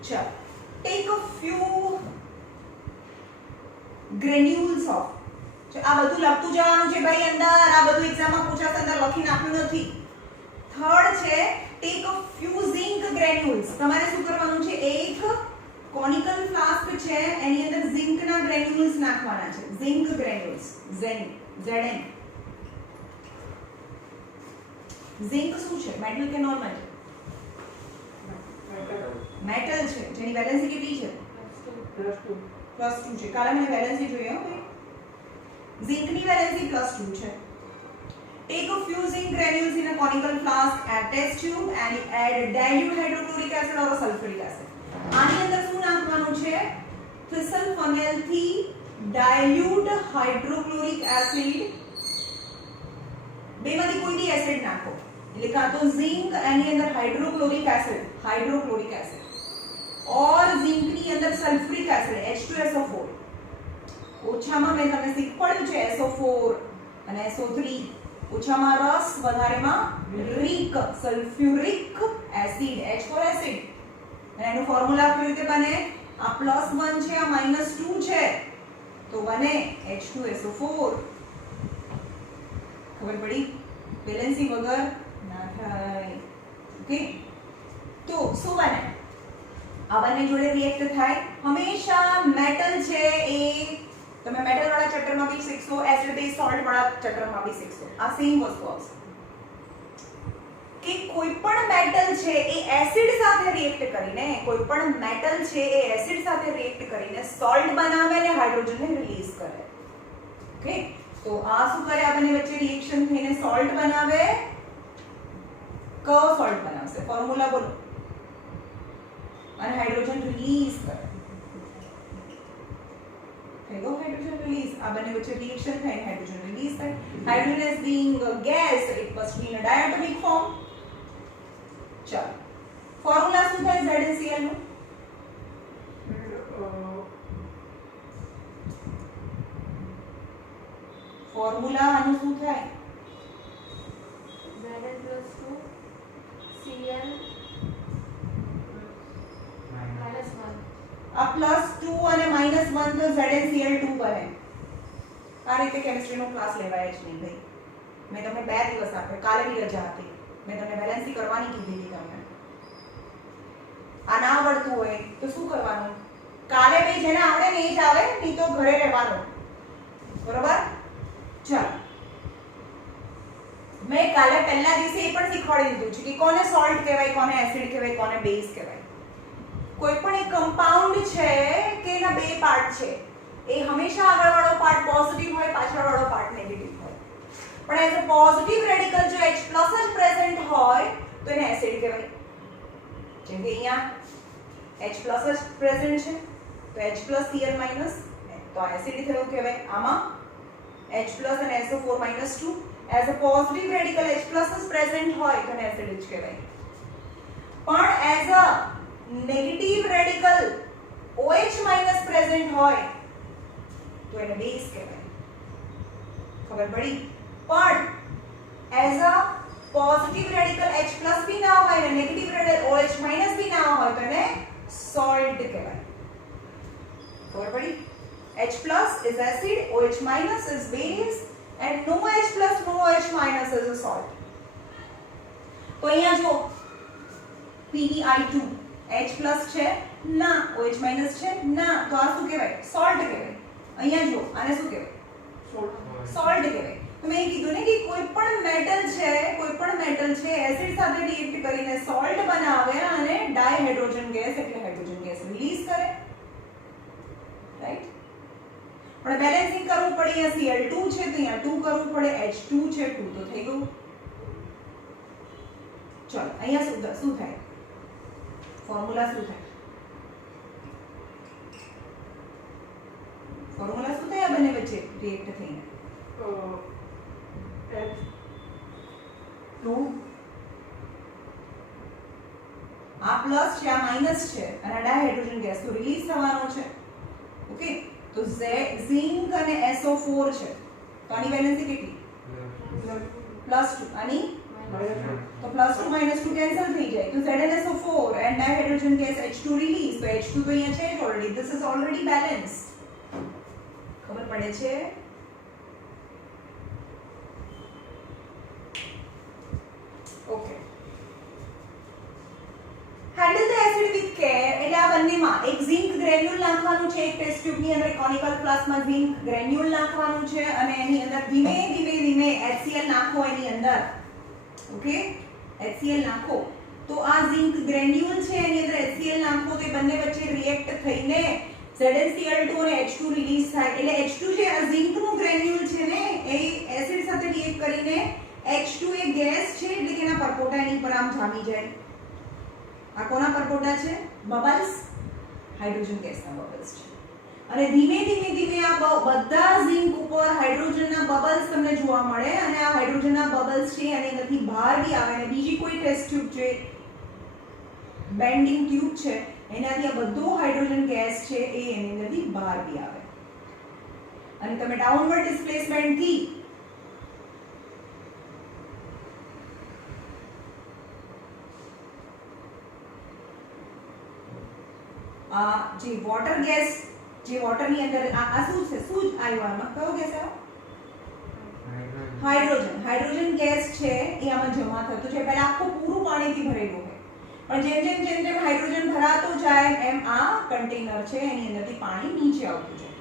ચલો take a few granules of. આ બધું લખતું જવાનું છે ભાઈ અંદર. આ બધું એક્ઝામમાં પૂછાશે, અંદર લખી નાખવાનું નથી. થર્ડ છે take a few zinc granules. તમારે શું કરવાનું છે? એક કોનિકલ ફ્લાસ્ક છે એની અંદર ઝિંકના ગ્રેન્યુલ્સ નાખવાના છે. Zinc granules ZN. ઝિંક શું છે? મેટલ કે નોર્મલ? મેટલ છે જેની વેલેન્સી કેટલી છે? +2 છે. કાલે મને વેલેન્સી જોઈએ હો ભાઈ. ઝિંકની વેલેન્સી +2 છે. Take a few zinc granules in a conical flask, add test tube and add dilute hydrochloric acid or sulfuric acid. આની અંદર શું નાખવાનું છે? થિસલફોનેલ થી dilute hydrochloric acid. બેમાંથી કોઈ બી એસિડ નાખો. એટલે કાં તો ઝિંક એની અંદર હાઇડ્રોક્લોરિક એસિડ और ઝિંક ની અંદર સલ્ફ્યુરિક એસિડ H2SO4. ઓછામાં મેં તમને શીખવાડ્યું છે SO4 અને SO3. ઓછામાં રસ, વધારેમાં રિક સલ્ફ્યુરિક એસિડ H4 એસિડ. અને એનું ફોર્મ્યુલા કેવી રીતે બને? આ +1 છે, આ -2 છે, તો બને H2SO4. ખબર પડી? બેલેન્સિંગ વગર ના થાય. ઓકે તો શું બને? આ બંને જોડે રિએક્ટ થાય. હંમેશા મેટલ છે એ તમે મેટલ વાળા ચેપ્ટરમાં બી શીખશો, એસિડ બેઝ સોલ્ટ વાળા ચેપ્ટરમાં બી શીખશો. આ સેમ વસ્તુ આવશે કે કોઈ પણ મેટલ છે એ એસિડ સાથે રિએક્ટ કરીને, કોઈ પણ મેટલ છે એ એસિડ સાથે રિએક્ટ કરીને સોલ્ટ બનાવે અને હાઇડ્રોજનને રિલીઝ કરે. ઓકે તો આ શું કરે? આ બંને વચ્ચે રિએક્શન થઈને સોલ્ટ બનાવે. કયો સોલ્ટ બનાવશે? ફોર્મ્યુલા બોલો. અને હાઇડ્રોજન રિલીઝ કરે. થઈ ગયો હાઇડ્રોજન રિલીઝ. આ બંને વચ્ચે રિએક્શન થાય હાઇડ્રોજન રિલીઝ થાય. Hydrogen is being a gas, it must be in a diatomic form. ચાલો ફોર્મ્યુલા શું થાય ZnCl નું? ફોર્મ્યુલા આનું શું થાય? Zn+2 Cl -1. આ +2 અને -1 1 તો ZnCl2 બને. આ રીતે કેમિસ્ટ્રીનો ક્લાસ લેવાય જ નહીં ભાઈ. મેં તમને 2 દિવસ આપ્યા, કાલે બી રજા હતી. મેં તમને બેલેન્સી કરવાની કીધી હતી તમને. આ ના આવડતું હોય તો શું કરવાનું? કાલે ભાઈ જેને આવડે ને એ જ આવે, નહીં તો ઘરે રહેવાનું. બરોબર? ચાલો. મેં કાલે પહેલા દિવસે એ પણ શીખવાડી દીધું છે કે કોને સોલ્ટ કહેવાય, કોને એસિડ કહેવાય, કોને બેઝ કહેવાય. કોઈ પણ એક કમ્પાઉન્ડ છે કે એના 2 પાર્ટ છે, એ હંમેશા આગળવાળો પાર્ટ પોઝિટિવ હોય, પાછળવાળો પાર્ટ નેગેટિવ હોય. પણ એઝ અ પોઝિટિવ રેડિકલ જો H+ જ પ્રેઝન્ટ હોય તો એને એસિડ કહેવાય. જેમ કે અહીંયા H+ જ પ્રેઝન્ટ છે તો H+ Cl- તો એસિડ થયું કહેવાય. આમાં H+ અને SO4 - 2 as a positive radical H+ જ પ્રેઝન્ટ હોય તો એને એસિડ જ કહેવાય. પણ as a negative radical OH- present હોય તો એને બેઝ કહેવાય. ખબર પડી? પણ as a positive radical H+ બી ના હોય અને નેગેટિવ રેડિકલ OH- બી ના હોય તો એને સોલ્ટ કહેવાય. ખબર પડી? H+ is acid, OH- is base and no H+, no OH- is a salt. તો અહીંયા જો PbI2 H+ છે ના, OH- છે ના, તો આ શું કહેવાય? સોલ્ટ કહેવાય. અહીંયા જો આને શું કહેવાય? સોલ્ટ કહેવાય. તો મેં કીધું ને કે કોઈ પણ મેટલ છે એસિડ સાથે રિએક્ટ કરીને સોલ્ટ બનાવે અને ડાયહાઇડ્રોજન ગેસ એટલે હાઇડ્રોજન ગેસ રિલીઝ કરે. રાઈટ? પણ બેલેન્સિંગ કરવું પડે. અહીંયા Cl2 છે તો અહીંયા 2 કરવું પડે, H2 છે 2 તો થઈ ગયું. ચલો અહીંયા શું થાય? ફોર્મ્યુલા શું થાય? ફોર્મ્યુલા શું થાય આ બંને વચ્ચે રિએક્ટ થઈને? H2 આ પ્લસ છે, આ માઈનસ છે અને આ ડાયહાઇડ્રોજન ગેસ તો રિલીઝ થવાનો છે. ઓકે, તો ઝિંક અને SO4 છે તો આની વેલેન્સી કેટલી? +2. આની તો +2 - 2 કેન્સલ થઈ જાય તો ZnSO4 and dihydrogen gas H2 release. તો H2 તો અહીંયા છે જ already. This is already balanced. ખબર પડે છે? Okay. handle the acid with care. એટલે આ બંનેમાં એક ઝિંક ગ્રેન્યુલ નાખવાનું છે, એક ટેસ્ટ ટ્યુબ ની અંદર કોનિકલ ફ્લાસ્કમાં ઝિંક ગ્રેન્યુલ નાખવાનું છે અને એની અંદર ધીમે ધીમે HCl નાખો એની અંદર. ઓકે, HCl નાખો તો આ ઝિંક ગ્રેન્યુલ છે એની અંદર HCl નાખો તો એ બંને વચ્ચે રિએક્ટ થઈને ZnCl2 અને H2 રિલીઝ થાય. એટલે H2 છે આ ઝિંક નું ગ્રેન્યુલ છે ને એ એસિડ સાથે રિએક્ટ કરીને H2 એ ગેસ છે એટલે કે એના પરપોટા એની પર આમ જામી જાય. આ કોના પરપોટા છે? બબલ્સ, હાઇડ્રોજન ગેસના બબલ્સ છે. અને ધીમે ધીમે આ બધા ઝિંક ઉપર હાઇડ્રોજનના બબલ્સ તમને જોવા મળે અને આ હાઇડ્રોજનના બબલ્સ છે અને એનાથી બહાર બી આવે અને બીજી કોઈ ટેસ્ટ ટ્યુબ છે, બેન્ડિંગ ટ્યુબ છે, એનાથી આ બધો હાઇડ્રોજન ગેસ છે એ એની અંદરથી બહાર બી આવે. અને તમે ડાઉનવર્ડ ડિસ્પ્લેસમેન્ટ થી જે વોટર ગેસ જે વોટરની અંદર આ શું છે? શું જ આવ્યું આમાં? કયો ગેસ આવ્યો? હાઇડ્રોજન ગેસ છે એ આમાં જમા થતો છે. પહેલા આખું પૂરું પાણીથી ભરેલું હોય પણ જેમ હાઇડ્રોજન ભરાતો જાય એમ આ કન્ટેનર છે એની અંદરથી પાણી નીચે આવતું જાય.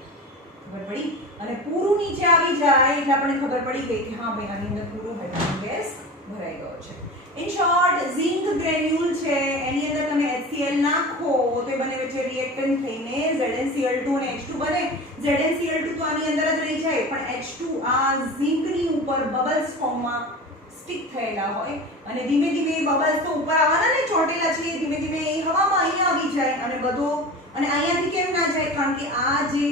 ખબર પડી? અને પૂરું નીચે આવી જાય એટલે આપણને ખબર પડી ગઈ કે હા ભાઈ આની અંદર પૂરો હાઇડ્રોજન ગેસ ભરાઈ ગયો છે. ઇન શોર્ટ, ઝિંક ગ્રેન્યુલ છે એની અંદર તમે HCl નાખો તો એ બંને વચ્ચે રિએક્ટન્ટ થઈને ZnCl2 અને H2 બને. ZnCl2 તો આની અંદર જ રહી જાય પણ H2 આ ઝિંકની ઉપર બબલ્સ ફોર્મમાં સ્ટિક થયેલા હોય અને ધીમે ધીમે બબલ્સ તો ઉપર આવવાના ને ચોટેલા છે ધીમે ધીમે એ હવામાં અહીંયા આવી જાય અને બધો અને અહીંયાથી કેમ ના જાય? કારણ કે આ જે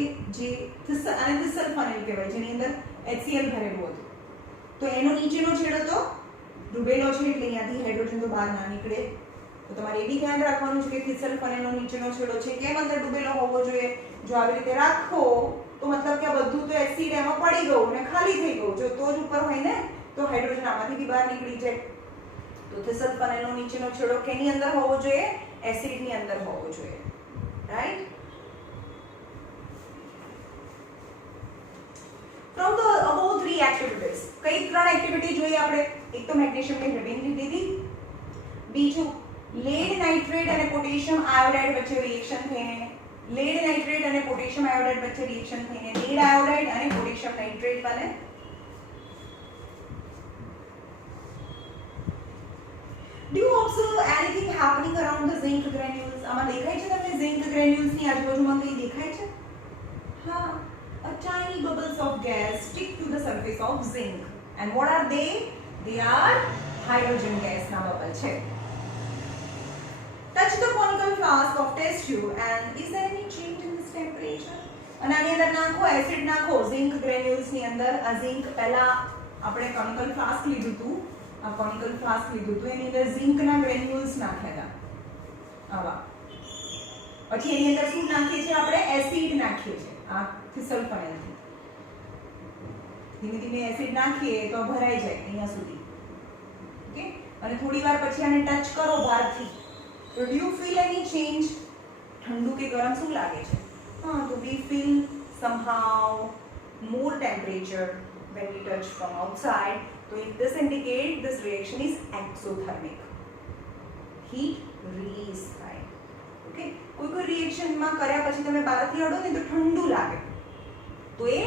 થિસલ ફનેલ કહેવાય જેની અંદર HCl ભરેલું હતું તો એનો નીચેનો છેડો તો ડૂબેલો છે એટલે અહીંયાથી હાઇડ્રોજન તો બહાર ના નીકળે. તો તમારે એ બી ધ્યાન રાખવાનું છે કે થિસલ ફનેલનો નીચેનો છેડો છે કેમ અંદર ડૂબેલો હોવો જોઈએ. જો આવી રીતે રાખો તો મતલબ કે આ બધું તો એસિડ એમાં પડી ગયું ને ખાલી થઈ ગયું. જો તો જ ઉપર હોય ને તો હાઇડ્રોજન આમાંથી બી બહાર નીકળી જાય. તો થિસલ ફનેલનો નીચેનો છેડો કેની અંદર હોવો જોઈએ? એસિડની અંદર હોવો જોઈએ. રાઈટ? 3 એક્ટિવિટીઝ. કઈ 3 એક્ટિવિટી જોઈએ આપણે? એક તો મેગ્નેશિયમ ની હેડિંગ લીધી, બીજું લેડ નાઇટ્રેટ અને પોટેશિયમ આયોડાઇડ વચ્ચે રિએક્શન થઈને લેડ નાઇટ્રેટ અને પોટેશિયમ આયોડાઇડ વચ્ચે રિએક્શન થઈને લેડ આયોડાઇડ અને પોટેશિયમ નાઇટ્રેટ બને. Do you observe anything happening around the zinc granules? આમાં દેખાય છે તમને zinc granules ની આજુબાજુમાં કંઈ દેખાય છે? હા, a tiny bubbles of gas stick to the surface of zinc. And what are they? They are hydrogen gas ના bubble છે. Touch the conical flask of test tube and is there any change in this temperature? અને આની અંદર નાખો એસિડ નાખો zinc granules ની અંદર. આ zinc પહેલા આપણે conical flask લીધું હતું, આ conical flask લીધું હતું, એની અંદર zinc ના granules નાખ્યા હતા આવા. પછી એની અંદર શું નાખીએ છીએ આપણે? એસિડ નાખીએ છીએ, આ થિસલફાઇન થી. ધીમે ધીમે એસિડ નાખીએ તો ભરાઈ જાય અહીંયા સુધી. ઓકે, અને થોડી વાર પછી આને ટચ કરો બહારથી. So do you feel any change? ठंडू के गरम શું લાગે છે? हाँ, तो we feel somehow more temperature when we touch from outside. So if this indicate this reaction is exothermic. Heat release થાય. Okay? કોઈ reaction માં કર્યા પછી તમે બહારથી અડો ને તો ઠંડુ લાગે. તો એ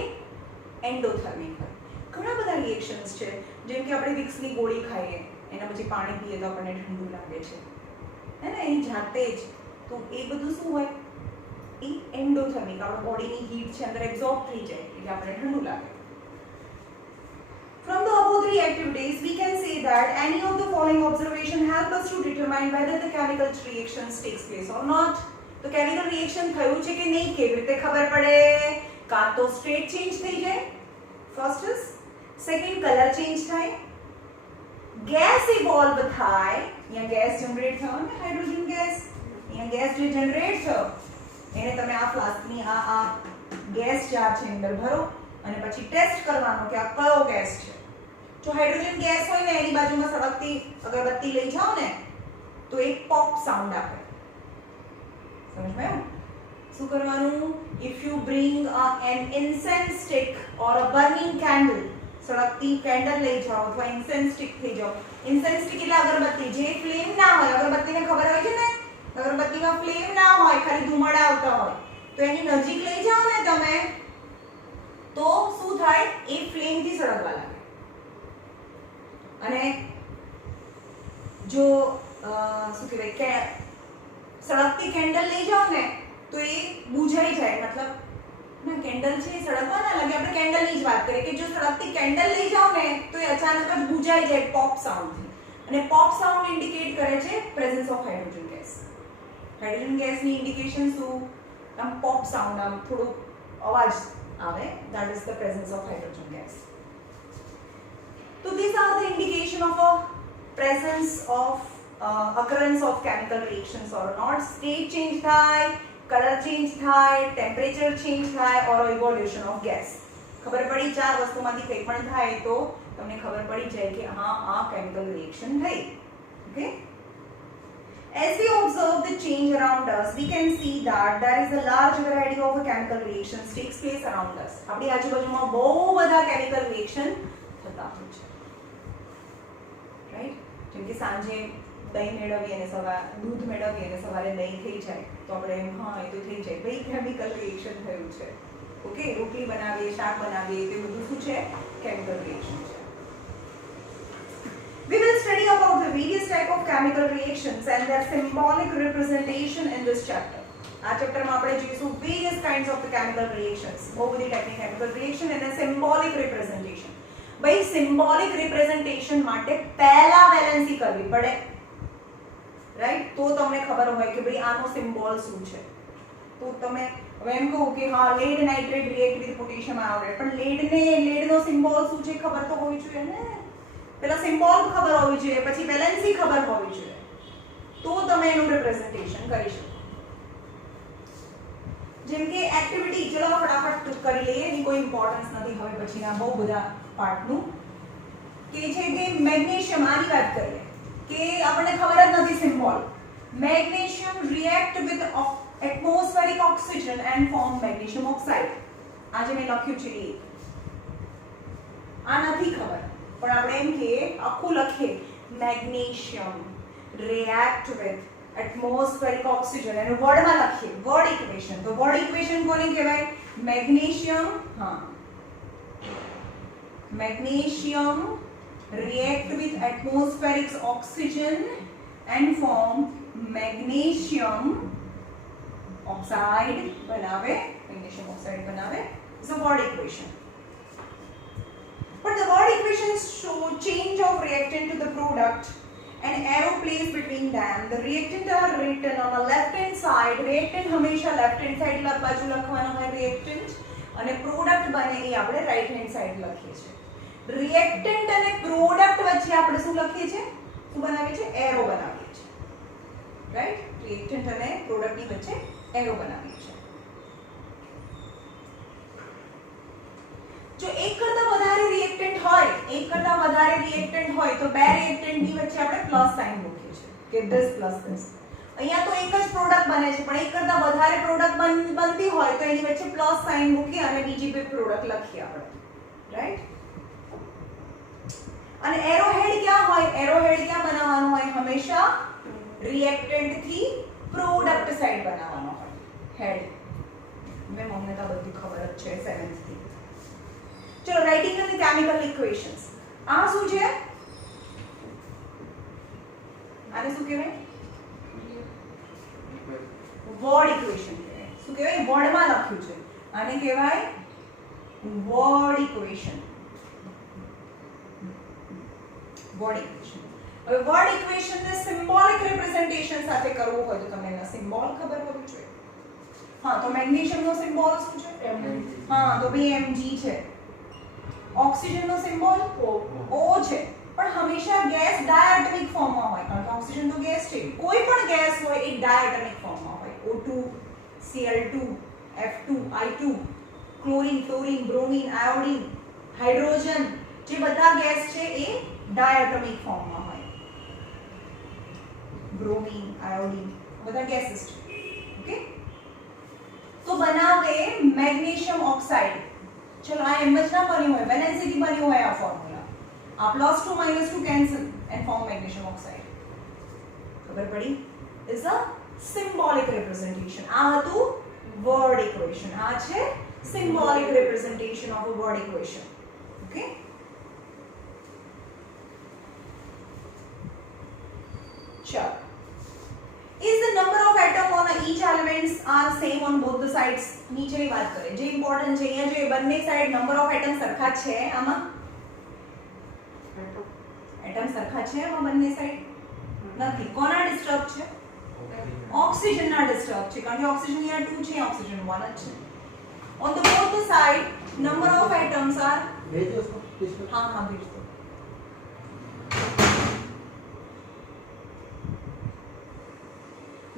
એન્ડોથર્મિક હોય. ઘણા બધા રિએક્શન્સ છે, જેમ કે આપણે વિક્સની ગોળી ખાઈએ, એના પછી પાણી પીએ તો આપણને ઠંડુ લાગે છે. है ना, એની જાતે જ. તો એ બધું શું હોય? એ એન્ડોથર્મિક, આપણા બોડીની હીટ છે અંદર એબ્સોર્બ થઈ જાય એટલે આપણે ઠંડુ લાગે. From the above 3 activities, we can say that any of the following observation help us to determine whether the chemical reactions takes place or not. તો chemical reaction થયું છે કે નહીં કેવી રીતે ખબર પડે? કાં તો સ્ટેટ ચેન્જ થઈ જાય, first is. Second, colour change થાય, ગેસ ઇવોલ્વ થાય. અહીંયા ગેસ જનરેટ થયો ને, હાઇડ્રોજન ગેસ. અહીંયા ગેસ જે જનરેટ થયો એને તમે આ ફ્લાસ્કની આ ગેસ જાર છે અંદર ભરો અને પછી ટેસ્ટ કરવાનો કે આ કયો ગેસ છે. જો હાઇડ્રોજન ગેસ હોય ને એની બાજુમાં સળગતી અગરબત્તી લઈ જાઓ ને તો એક પોપ સાઉન્ડ આપે. સમજમાં? શું કરવાનું? If you bring an incense stick or a burning candle, સળગતી કેન્ડલ લઈ જાઓ અથવા ઇન્સેન્સ સ્ટિક થઈ જાઓ. ઇન્સેન્સ સ્ટિક એટલે અગરબત્તી જે ફ્લેમ ના હોય. અગરબત્તીને ખબર હોય છે ને, અગરબત્તીમાં ફ્લેમ ના હોય, ખાલી ધુમાડા આવતા હોય. તો એની નજીક લઈ જાઓ ને તમે તો શું થાય? એ ફ્લેમ થી સળગવા લાગે. અને જો શું કહેવાય કે સળગતી કેન્ડલ લઈ જાઓ ને તો એ બુઝાઈ જાય. મતલબ ના, કેન્ડલ છે એ સળગવા ના લાગે. આપણે કેન્ડલની જ વાત કરીએ કે જો સળગતી કેન્ડલ લઈ જાઓ ને તો એ અચાનક જ બુઝાઈ જાય પોપ સાઉન્ડથી. અને પોપ સાઉન્ડ ઇન્ડિકેટ કરે છે presence of hydrogen gas. Hydrogen ગેસની ઇન્ડિકેશન શું? આમ પોપ સાઉન્ડ, આમ થોડો અવાજ આવે. that is the presence of hydrogen gas. So these are the indication of a presence of occurrence of chemical reactions or not. State change થાય, color change થાય, temperature change થાય or evolution of gas. ખબર પડી? 4 વસ્તુમાંથી કંઈ પણ થાય તો તમને ખબર પડી જાય કે હા આ chemical reaction થઈ. Okay? As we observe the change around us, we can see that there is a large variety of chemical reactions takes place around us. આપણી આજુબાજુમાં બહુ બધા chemical reaction થતા હોય છે. રાઈટ? જેમ કે સાંજે દહીં મેળવીએ અને સવારે દૂધ મેળવીએ અને સવારે દહીં થઈ જાય તો આપણે એમ હા એ તો થઈ જાય, ભાઈ કેમિકલ રિએક્શન થયું છે. ઓકે, રોટલી બનાવીએ, શાક બનાવીએ, તે બધું શું છે? કેમિકલ રિએક્શન છે. We will study about the various type of chemical reactions and their symbolic representation in this chapter. આ ચેપ્ટરમાં આપણે જોઈશું various kinds of the chemical reactions. બહુ બધી ટાઈપની chemical reaction and a symbolic representation. ભાઈ symbolic representation માટે પહેલા વેલેન્સી કરવી પડે. રાઈટ? તો તમને ખબર હોય કે ભાઈ આનો સિમ્બોલ શું છે. તો તમે હવે એમ કહું કે હા lead nitrate react with potassium iodide, પણ લેડનો સિમ્બોલ શું છે ખબર તો હોવી જોઈએ ને. પેલા સિમ્બોલ ખબર હોવી જોઈએ, પછી વેલેન્સી ખબર હોવી જોઈએ, તો તમે એનું રિપ્રેઝન્ટેશન કરી શકો. જેમ કે એક્ટિવિટી, ચલો ફટાફટ કરી લઈએ, એની કોઈ ઇમ્પોર્ટન્સ નથી હવે પછીના બહુ બધા પાર્ટનું. કે છે કે મેગ્નેશિયમ, આની વાત કરીએ કે આપણને ખબર જ નથી symbol. Magnesium react with atmospheric oxygen and form magnesium oxide. આજે મેં લખ્યું છે એ. આ નથી ખબર પણ આપણે એમ કે આખું લખીએ magnesium react with atmospheric oxygen એનું વર્ડમાં લખીએ વર્ડ ઇક્વેશન તો વર્ડ ઇક્વેશન કોને કહેવાય magnesium magnesium react with atmospheric oxygen and form magnesium oxide બનાવે magnesium oxide બનાવે is a word equation but the word equations show change of reactant to the product and arrow placed between them the reactant are written on the left hand side reactant હંમેશા left hand side બાજુ લખવાનો હોય reactant અને પ્રોડક્ટ બને એ આપણે રાઈટ હેન્ડ સાઈડ લખીએ છીએ રિએક્ટન્ટ અને પ્રોડક્ટ વચ્ચે આપણે શું લખીએ છીએ શું બનાવીએ છીએ એરો બનાવીએ છીએ રાઈટ રિએક્ટન્ટ અને પ્રોડક્ટની વચ્ચે એરો બનાવીએ છીએ જો એક કરતા વધારે રિએક્ટન્ટ હોય તો બે રિએક્ટન્ટની વચ્ચે આપણે પ્લસ સાઇન મૂકીએ છીએ કે this પ્લસ this અહીંયા તો એક જ પ્રોડક્ટ બને છે પણ એક કરતા વધારે પ્રોડક્ટ બનતી હોય તો એની વચ્ચે પ્લસ સાઇન મૂકી અને બીજી બે પ્રોડક્ટ લખીએ આપણે રાઈટ અને એરો હેડ ક્યાં હોય એરો હેડ ક્યાં બનાવવાનો હોય હંમેશા રિએક્ટન્ટ થી પ્રોડક્ટ સાઈડ બનાવવાનો હોય હેડ મને તો બધી ખબર જ છે 7th થી ચલો રાઇટિંગ અને કેમિકલ ઇક્વેશન્સ આ શું છે આને શું કહેવાય વર્ડ ઇક્વેશન કહેવાય શું કહેવાય વર્ડમાં લખ્યું છે આને કહેવાય વર્ડ ઇક્વેશન વર્ડ ઇક્વેશન હવે વર્ડ ઇક્વેશન ને સિમ્બોલિક રિપ્રેઝન્ટેશન સાથે કરવું હોય તો તમને એના સિમ્બોલ ખબર હોવી જોઈએ હા તો મેગ્નેશિયમ નો સિમ્બોલ શું છે હા તો ભાઈ Mg છે ઓક્સિજન નો સિમ્બોલ O છે પણ હંમેશા ગેસ ડાયએટમિક ફોર્મમાં હોય કારણ કે ઓક્સિજન તો ગેસ છે કોઈ પણ ગેસ હોય એ ડાયએટમિક ફોર્મમાં હોય O2 Cl2 F2 I2 chlorine fluorine bromine iodine hydrogen જે બધા ગેસ છે એ ડાયએટમિક ફોર્મમાં હોય બ્રોમીન આયોડીન બધા ગેસીસ છે ઓકે તો બનાવે મેગ્નેશિયમ ઓક્સાઇડ ચલો આ એમ જ ના બન્યું હોય વેલેન્સીથી બન્યું હોય આ ફોર્મ્યુલા આ +2 -2 cancel and form magnesium oxide ખબર પડી ઇઝ અ સિમ્બોલિક રિપ્રેઝન્ટેશન આ હતું વર્ડ ઇક્વેશન આ છે symbolic representation of a word equation okay Sure. Is the number of atom on each elements are same on both the sides? નીચેની વાત કરીએ જે ઇમ્પોર્ટન્ટ છે અહીંયા જો બંને સાઈડ નંબર ઓફ એટમ સરખા છે આમાં એટમ સરખા છે આમાં બંને સાઈડ નથી કોના ડિસ્ટર્બ છે ઓક્સિજનના ડિસ્ટર્બ છે કારણ કે ઓક્સિજન અહીંયા 2 છે ઓક્સિજન 1 જ છે on the both the side number of atoms are हाँ हाँ भेज दो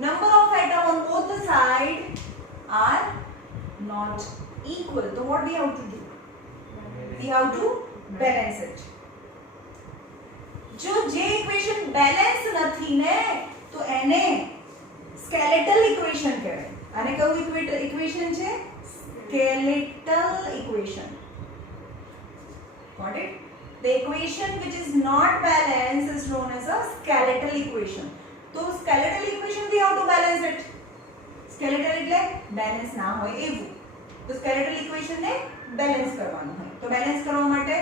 number of atom on both the side are not equal so what we have to do we have to balance it जो जे इक्वेशन बैलेंस નથી ને તો એને સ્કેલેટલ ઇક્વેશન કહેવાય આને કયું ઇક્વેશન છે skeletal equation got it the equation which is not balanced is known as a skeletal equation तो skeletal equation we have to balance it skeletal એટલે બેલેન્સ ના હોય એવું તો skeletal equation ને બેલેન્સ કરવાનું હોય તો બેલેન્સ કરવા માટે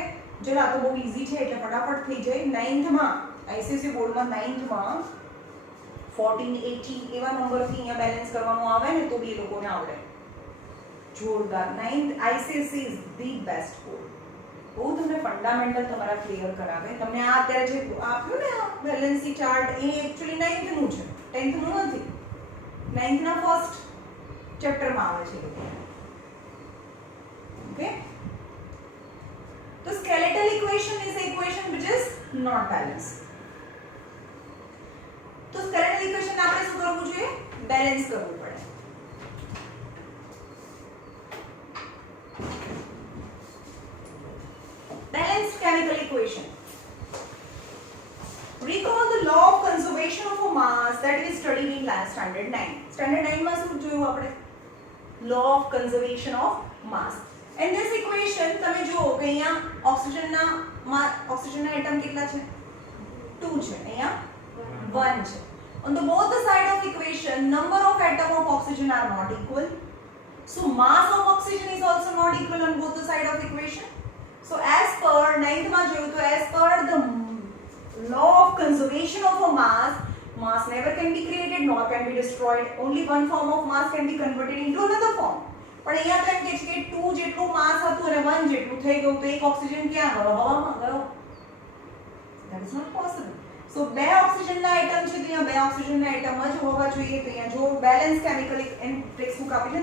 ચલો આ તો બહુ ઈઝી છે એટલે ફટાફટ થઈ જાય 9th માં આઈસીએસઈ બોર્ડમાં 9th માં 14 18 એવા નંબરથી અહીંયા બેલેન્સ કરવાનું આવે ને તો બી એ લોકોને આવડે જોરદાર 9th ICSE is the best board બહુ તમને ફંડામેન્ટલ તમારા ક્લિયર કરાવે તમને આ અત્યારે જે આપ્યું ને વેલેન્સી ચાર્ટ એ એક્ચ્યુઅલી 9th નું છે 10th નું નથી 9th ના ફર્સ્ટ ચેપ્ટરમાં આવે છે ઓકે તો skeletal equation is the equation which is not balanced તો skeletal equation ને આપણે શું કરવું જોઈએ બેલેન્સ કરવું પડે balanced chemical equation recall the law of conservation of a mass that we studied in last standard 9 માં શું જોયું આપણે law of conservation of mass in this equation તમે જુઓ કે અહીંયા ઓક્સિજનના એટમ કેટલા છે 2 છે અહીંયા 1 છે on the both the side of equation number of atom of oxygen are not equal, so mass of oxygen is also not equal on both the side of equation. So as per 9th માં જોયું તો as per the law of conservation of a mass never can be created nor can be destroyed, only one form of mass can be converted into another form. પણ અહીંયા તો એમ કહે છે કે 2 જેટલું માસ હતું અને 1 જેટલું થઈ ગયું તો એક ઓક્સિજન ક્યાં ગયો હવામાં ગયો. That is not possible. So બે ઓક્સિજનના એટમ છે તો અહીંયા બે ઓક્સિજનના એટમ જ હોવા જોઈએ. તો અહીંયા જો બેલેન્સ કેમિકલ એન્ડ ટેક્સ્ટબુક આપી છે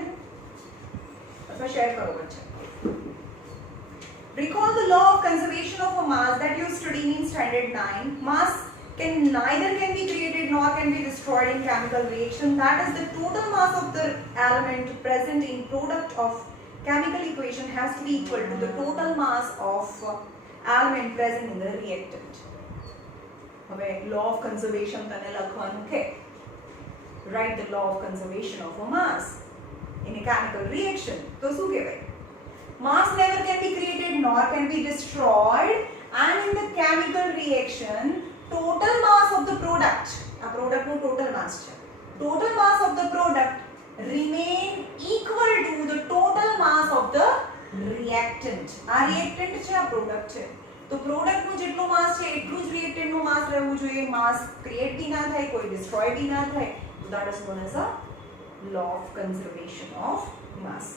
અથવા શેર કરો વચ્ચે. Recall the law of conservation of a mass that you studied in standard 9. Mass neither can be created nor can be destroyed in chemical reaction. That is, the total mass of the element present in product of chemical equation has to be equal to the total mass of element present in the reactant. હવે law of conservation તને લખવાનું છે. Write the law of conservation of a mass in a chemical reaction. તો શું કહેવાય? Mass never can be created nor can be destroyed, and in the chemical reaction total mass of the product, a product no total mass છે, total mass of the product remain equal to the total mass of the reactant. આ reactant છે, આ product છે, તો product નું જેટલું mass છે એટલું જ reactant નું mass રહેવું જોઈએ. mass create भी ના થાય, કોઈ destroy भी ના થાય. So that is known as a law of conservation of mass.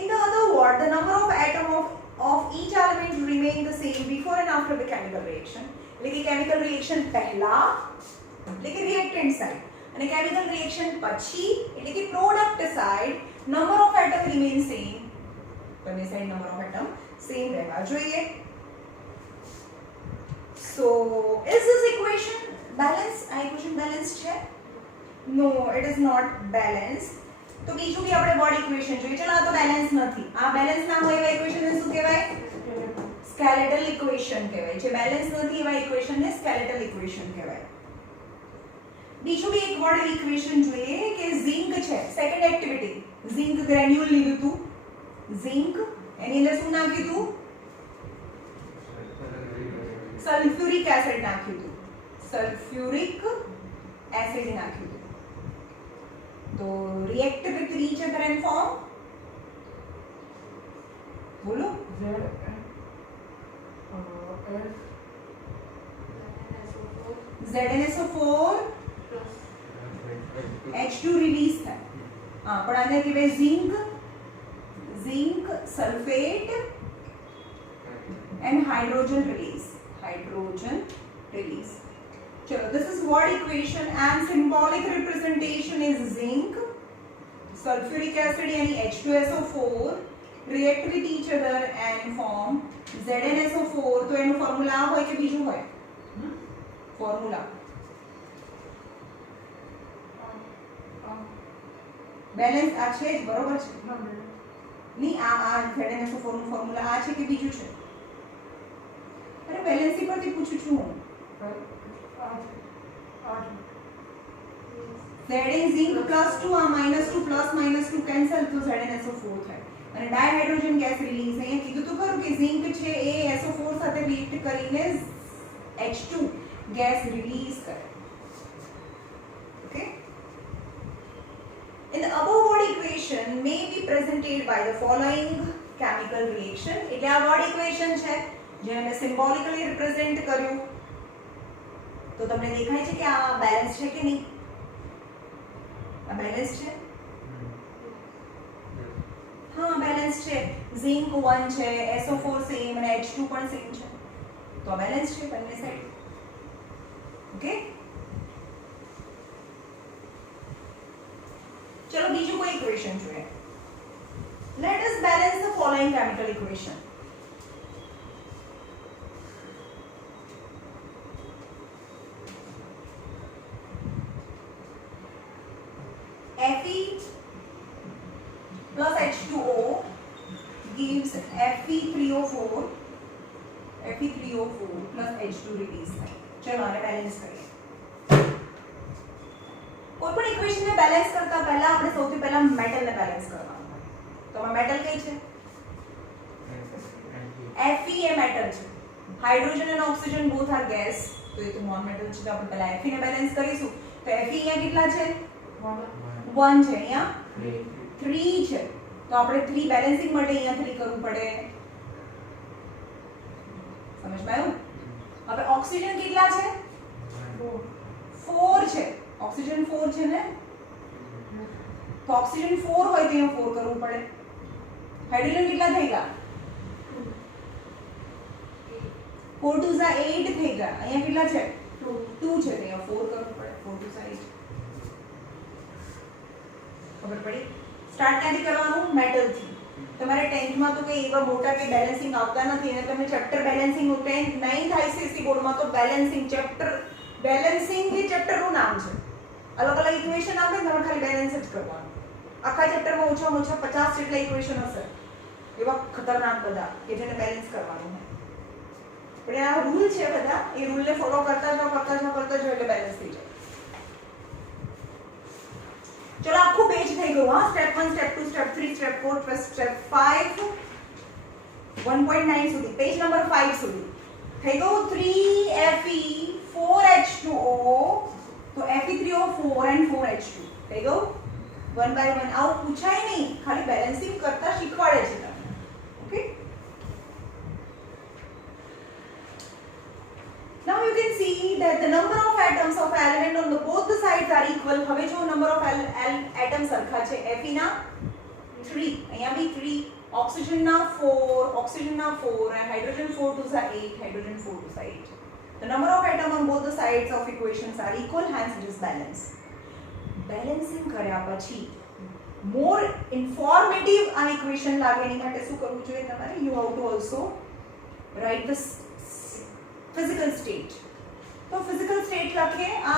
In the other word, the number of atom of each element remain the same before and after the chemical reaction. એટલે કે chemical reaction પહેલા એટલે કે reactant side અને chemical reaction પછી એટલે કે product side number of atom remain same. બંને side number of atom same રહેવા જોઈએ. So is this equation balanced? આ equation balanced છે? No, it is not balanced. તો બીજું બી આપણે વર્ડ ઇક્વેશન જોઈએ. ચલો આ તો બેલેન્સ નથી. આ બેલેન્સ ના હોય એવા ઇક્વેશનને શું કહેવાય? સ્કેલેટલ ઇક્વેશન કહેવાય. જે બેલેન્સ નથી એવા ઇક્વેશનને સ્કેલેટલ ઇક્વેશન કહેવાય. બીજું બી એક વર્ડ ઇક્વેશન જોઈએ કે ઝિંક છે. સેકન્ડ એક્ટિવિટી ઝિંક ગ્રેન્યુલ લીધું હતું. ઝિંક એની અંદર શું નાખ્યું હતું? સલ્ફ્યુરિક એસિડ નાખ્યું હતું. સલ્ફ્યુરિક એસિડ નાખ્યું હતું. तो react with each other and form. बोलो. ZnSO4 H2 रिलीज થાય. હા પણ આને કહેવાય zinc sulphate and hydrogen release. Chalo, this is word equation and symbolic representation is zinc, sulfuric acid and H2SO4 react with each other and form ZnSO4. तो એનું ફોર્મ્યુલા હોય કે બીજું હોય? ફોર્મ્યુલા બેલેન્સ આ છે જ બરોબર છે? નહીં, આ ZnSO4 નું ફોર્મ્યુલા આ છે કે બીજું છે? અરે બેલેન્સી પરથી પૂછું છું હું. Zn zinc plus 2 આ -2 plus -2 કેન્સલ તો ZnSO4 થાય અને ડાયહાઇડ્રોજન ગેસ રિલીઝ. અહીંયા કીધું તો ખરું કે ઝિંક છે એ SO4 સાથે રિએક્ટ કરીને H2 ગેસ રિલીઝ કરે. Okay, in the above word equation may be presented by the following chemical reaction. એટલે આ વર્ડ ઇક્વેશન છે જેને મેં સિમ્બોલિકલી રિપ્રેઝેન્ટ કર્યું. તો તમને દેખાય છે કે આ બેલેન્સ છે કે નહીં? આ બેલેન્સ છે? હા બેલેન્સ છે. ઝિંક 1 છે, SO4 સેમ અને H2 પણ સેમ છે. તો આ બેલેન્સ છે બંને સાઈડ. ઓકે, ચલો બીજું કોઈ ઇક્વેશન જોઈએ. Let us balance the following chemical equation. Fe plus H2O gives Fe3O4 plus H2 release. चलो आने बैलेंस करिए. કોઈ પણ ઇક્વેશનને બેલેન્સ કરતા પહેલા આપણે સૌથી પહેલા મેટલને બેલેન્સ કરવાનું હોય. તો આ મેટલ કઈ છે? Fe એ મેટલ છે. હાઇડ્રોજન અને ઓક્સિજન બોથ આર ગેસ, તો એ તો નોન મેટલ છે. તો આપણે પહેલા Fe ને બેલેન્સ કરીશું. તો Fe અહીંયા કેટલા છે? 1 છે. અહીંયા 3 છે. તો આપણે 3 બેલેન્સિંગ માટે અહીંયા 3 કરવું પડે. સમજમાં આવ્યું? હવે ઓક્સિજન કેટલા છે? 4 છે. ઓક્સિજન 4 છે ને? તો ઓક્સિજન 4 હોય તો અહીંયા 4 કરવું પડે. હાઇડ્રોજન કેટલા થઈ ગયા? 4 2 8 થઈ ગયા. અહીંયા કેટલા છે? 2 છે. તો અહીંયા 4 કરવું પડે. 4 2 8. ખબર પડી? સ્ટાર્ટ ક્યાંથી કરવાનું? મેટલ થી. તમારે 10th માં તો કઈ એવા મોટા કે બેલેન્સિંગ આવતા નથી, અને તમે chapter balancing 10th 9th ICSE બોર્ડમાં તો બેલેન્સિંગ ચેપ્ટર, બેલેન્સિંગ એ ચેપ્ટરનું નામ છે. અલગ અલગ ઇક્વેશન આપે, તમારે ખાલી બેલેન્સ જ કરવાનું. આખા ચેપ્ટરમાં ઓછામાં ઓછા 50 જેટલા ઇક્વેશન હશે, એવા ખતરનાક બધા કે જેને બેલેન્સ કરવાનું છે. પણ આ રૂલ છે બધા, એ રૂલને ફોલો કરતા જાઓ એટલે બેલેન્સ થઈ જાય. ચલો આખું પેજ થઈ ગયું. હા, step 1, step 2, step 3, step 4, step 5, 1.9 સુધી, પેજ નંબર 5 સુધી થઈ ગયું. 3Fe 4H2O, તો Fe3O4 and 4H2 થઈ ગયું. 1 by 1 આવું પૂછાય નહીં, ખાલી બેલેન્સિંગ કરતા શીખવાડે છે તમને. Okay, now you can see that the number of atoms of element on the both the sides are equal. હવે જો number of atoms સરખા છે. Fe ના 3, અહીંયા બી 3, oxygen ના 4, oxygen ના 4, and hydrogen 4 2 are 8, hydrogen 4 2 are 8. The number of atoms on both the sides of equations are equal, hence it is balanced. Balancing કર્યા પછી more informative આ equation લાગે એની માટે શું કરવું જોઈએ તમારે? You have to also write the physical state. તો physical state લખીએ. આ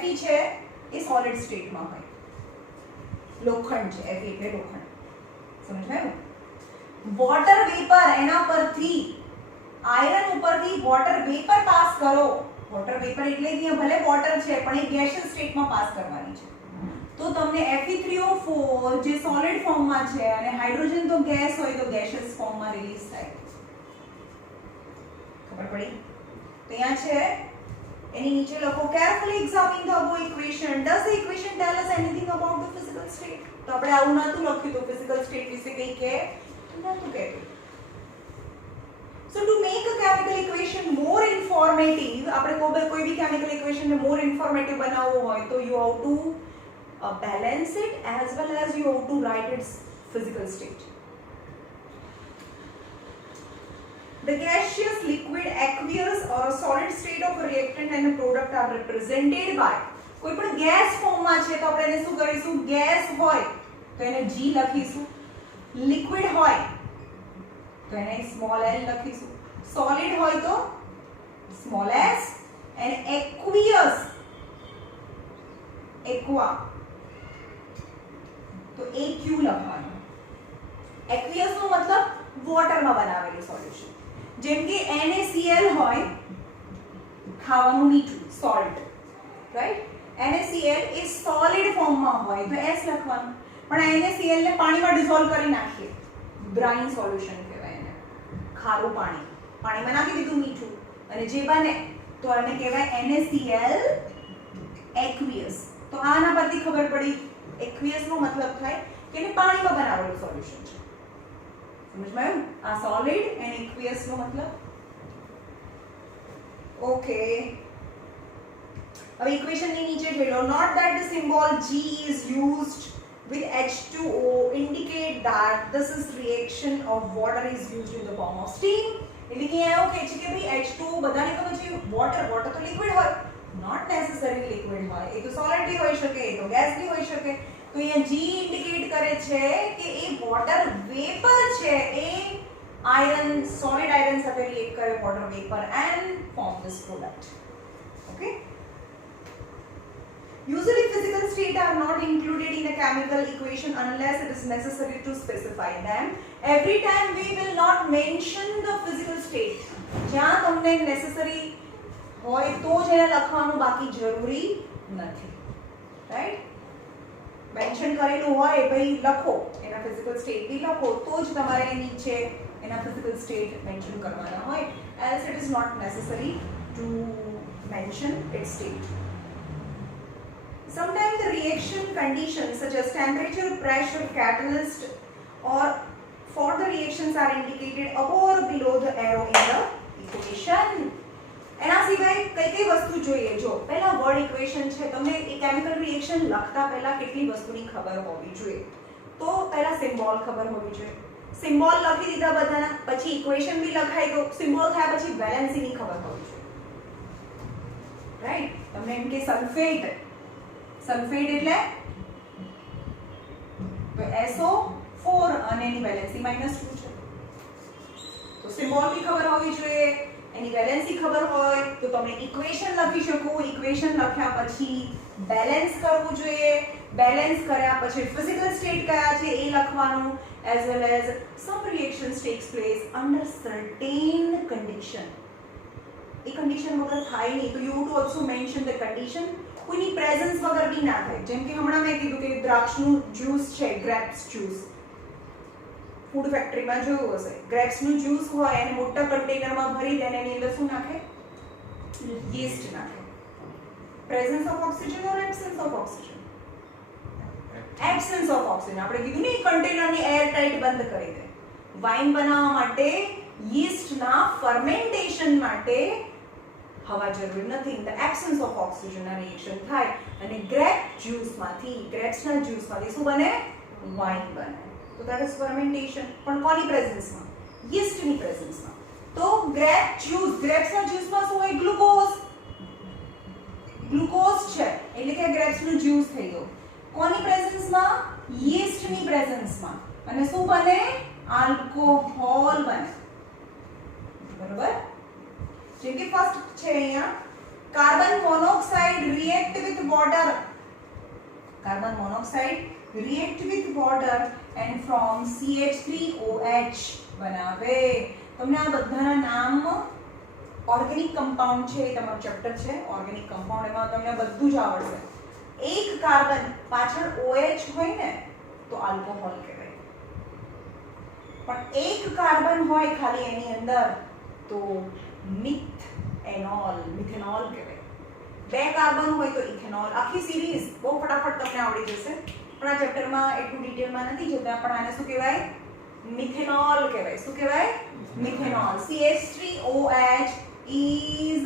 Fe છે એ solid state માં હોય. લોખંડ છે, Fe એટલે લોખંડ. સમજાયું? વોટર વેપર, એના પરથી આયરન ઉપરથી વોટર વેપર પાસ કરો. વોટર વેપર એટલે કે ભલે વોટર છે પણ એ ગેસિયસ સ્ટેટમાં પાસ કરવાની છે. તો તમને Fe3O4 જે સોલિડ ફોર્મમાં છે અને હાઇડ્રોજન તો ગેસ હોય તો ગેસિયસ ફોર્મમાં રિલીઝ થાય. ખબર પડી? તો અહીંયા છે એની નીચે લખો carefully examine the above equation. Does the equation tell us anything about the physical state? તો આપણે આવું નતું લખ્યું તો physical state વિશે કંઈ કે નતું કહેતું. So to make a chemical equation more informative, આપણે કોઈ બી chemical equation ને more informative બનાવવો હોય તો you have to balance it as well as you have to write its physical state. The gaseous, liquid, aqueous or a solid state of a reactant and a product are represented by. કોઈ પણ ગેસ ફોર્મમાં છે તો આપણે એને શું કરીશું? ગેસ હોય તો એને G લખીશું. લિક્વિડ હોય તો એને સ્મોલ l લખીશું. સોલિડ હોય તો small s, and aqueous, aqua તો AQ લખવાનું. aqueous નો મતલબ વોટરમાં બનાવેલું સોલ્યુશન. જેમ કે NaCl હોય, ખાવાનું મીઠું, સોલ્ટ, રાઈટ? NaCl એ સોલિડ ફોર્મમાં હોય તો S લખવાનું. પણ NaCl ને પાણીમાં ડિસોલ્વ કરી નાખીએ, બ્રાઇન સોલ્યુશન કહેવાય એને. ખારું પાણી, પાણીમાં નાખી દીધું મીઠું અને જે બને તો આને કહેવાય NaCl aqueous. તો આના પરથી ખબર પડી aqueous નો મતલબ થાય કે એને પાણીમાં બનાવેલું સોલ્યુશન છે. સમજમાં આવ્યું? આ સોલિડ એન્ડ aqueous નો મતલબ. ઓકે, હવે ઇક્વેશન ની નીચે જોઈ લો. Note that the symbol G is used with H2O indicate that this is reaction of water is used in the form of steam. એટલે કે એવું કહે છે કે ભાઈ H2O બધાને ખબર છે વોટર તો લિક્વિડ હોય, નોટ નેસેસરી લિક્વિડ હોય, એ તો સોલિડ બી હોઈ શકે, એ તો ગેસ બી હોઈ શકે. તો અહીંયા G ઇન્ડિકેટ કરે છે કે એ વોટર વેપર છે, એ આયરન, સોલિડ આયરન સાથે રિએક્ટ કરે water vapour and form this product. Okay, usually physical state are not included in a chemical equation unless it is necessary to specify them. Every time we will not mention the physical state. જ્યાં તમને necessary હોય તો જ એને લખવાનું, બાકી જરૂરી નથી, રાઈટ? મેન્શન કરેલું હોય ભાઈ લખો, એના ફિઝિકલ સ્ટેટ બી લખો તો જ તમારે નીચે એના ફિઝિકલ સ્ટેટ મેન્શન કરવાના હોય, else it is not necessary to mention its state. Sometimes the reaction conditions such as temperature, pressure, catalyst or for the reactions are indicated above or below the arrow in the equation. એના સિવાય કઈ કઈ વસ્તુ જોઈએ? જો પહેલા વર્ડ ઇક્વેશન છે, તમને એ કેમિકલ રિએક્શન લખતા પહેલા કેટલી વસ્તુની ખબર હોવી જોઈએ? તો પહેલા સિમ્બોલ ખબર હોવી જોઈએ. સિમ્બોલ લખી દીધા બધાના, પછી ઇક્વેશન બી લખાઈ ગયો, સિમ્બોલ થયા પછી વેલેન્સીની ખબર હોવી જોઈએ, રાઈટ? તમને એમ કે સલ્ફેટ, સલ્ફેટ એટલે તો SO4 અને એની વેલેન્સી -2 છે, તો સિમ્બોલ બી ખબર હોવી જોઈએ, એની વેલેન્સી ખબર હોય તો તમે ઇક્વેશન લખી શકો. ઇક્વેશન લખ્યા પછી બેલેન્સ કરવું જોઈએ, બેલેન્સ કર્યા પછી ફિઝિકલ સ્ટેટ કયા છે એ લખવાનું, as well as some reactions takes place under certain condition. એ કન્ડિશન વગર થાય નહીં, તો you would also mention the condition. કોઈની પ્રેઝન્સ વગર બી ના થાય. જેમ કે હમણાં મેં કીધું કે દ્રાક્ષનું જ્યુસ છે, ગ્રેપ્સ જ્યુસ, ફૂડ ફેક્ટરીમાં જોયું હશે, ગ્રેપ્સનું જ્યુસ હોય એને મોટા કન્ટેનરમાં ભરી દે, એની અંદર શું નાખે? યીસ્ટ નાખે. Presence of oxygen or absence of oxygen? Absence of oxygen. આપણે કીધું ને કન્ટેનરની એર ટાઇટ બંધ કરી દે. વાઇન બનાવવા માટે યીસ્ટના ફર્મેન્ટેશન માટે હવા જરૂરી નથી. In the absence of oxygen આ રિએક્શન થાય અને ગ્રેપ જ્યુસમાંથી, ગ્રેપ્સના જ્યુસમાંથી શું બને? વાઇન બને. તો that is fermentation. પણ કોની પ્રેઝન્સમાં? યીસ્ટની પ્રેઝન્સમાં. તો ગ્રેપ જ્યુસ, ગ્રેપ્સના જ્યુસમાં શું હોય? ગ્લુકોઝ. ગ્લુકોઝ છે એટલે કે ગ્રેપ્સનું જ્યુસ થઈ ગયું. કોની પ્રેઝન્સમાં? યીસ્ટની પ્રેઝન્સમાં. અને શું બને? આલ્કોહોલ બને. બરોબર? જેમ કે ફર્સ્ટ છે અહીંયા carbon monoxide react with water. Carbon monoxide react with water and from CH3OH બનાવે. તમને આ બધાના નામ ઓર્ગેનિક કમ્પાઉન્ડ છે, એ તમારું ચેપ્ટર છે ઓર્ગેનિક કમ્પાઉન્ડ, એમાં તમને બધું જ આવડશે. એક કાર્બન પાછળ OH હોય ને તો આલ્કોહોલ કહેવાય, પણ એક કાર્બન હોય ખાલી એની અંદર તો મિથેનોલ, મિથેનોલ કહેવાય. બે કાર્બન હોય તો ઇથેનોલ. આખી સિરીઝ બહુ ફટાફટ તમને આવડી જશે, પણ આ ચેપ્ટરમાં એટલું ડિટેલમાં નથી જતા. પણ આને શું કહેવાય? મિથેનોલ કહેવાય. શું કહેવાય? મિથેનોલ. CH3OH is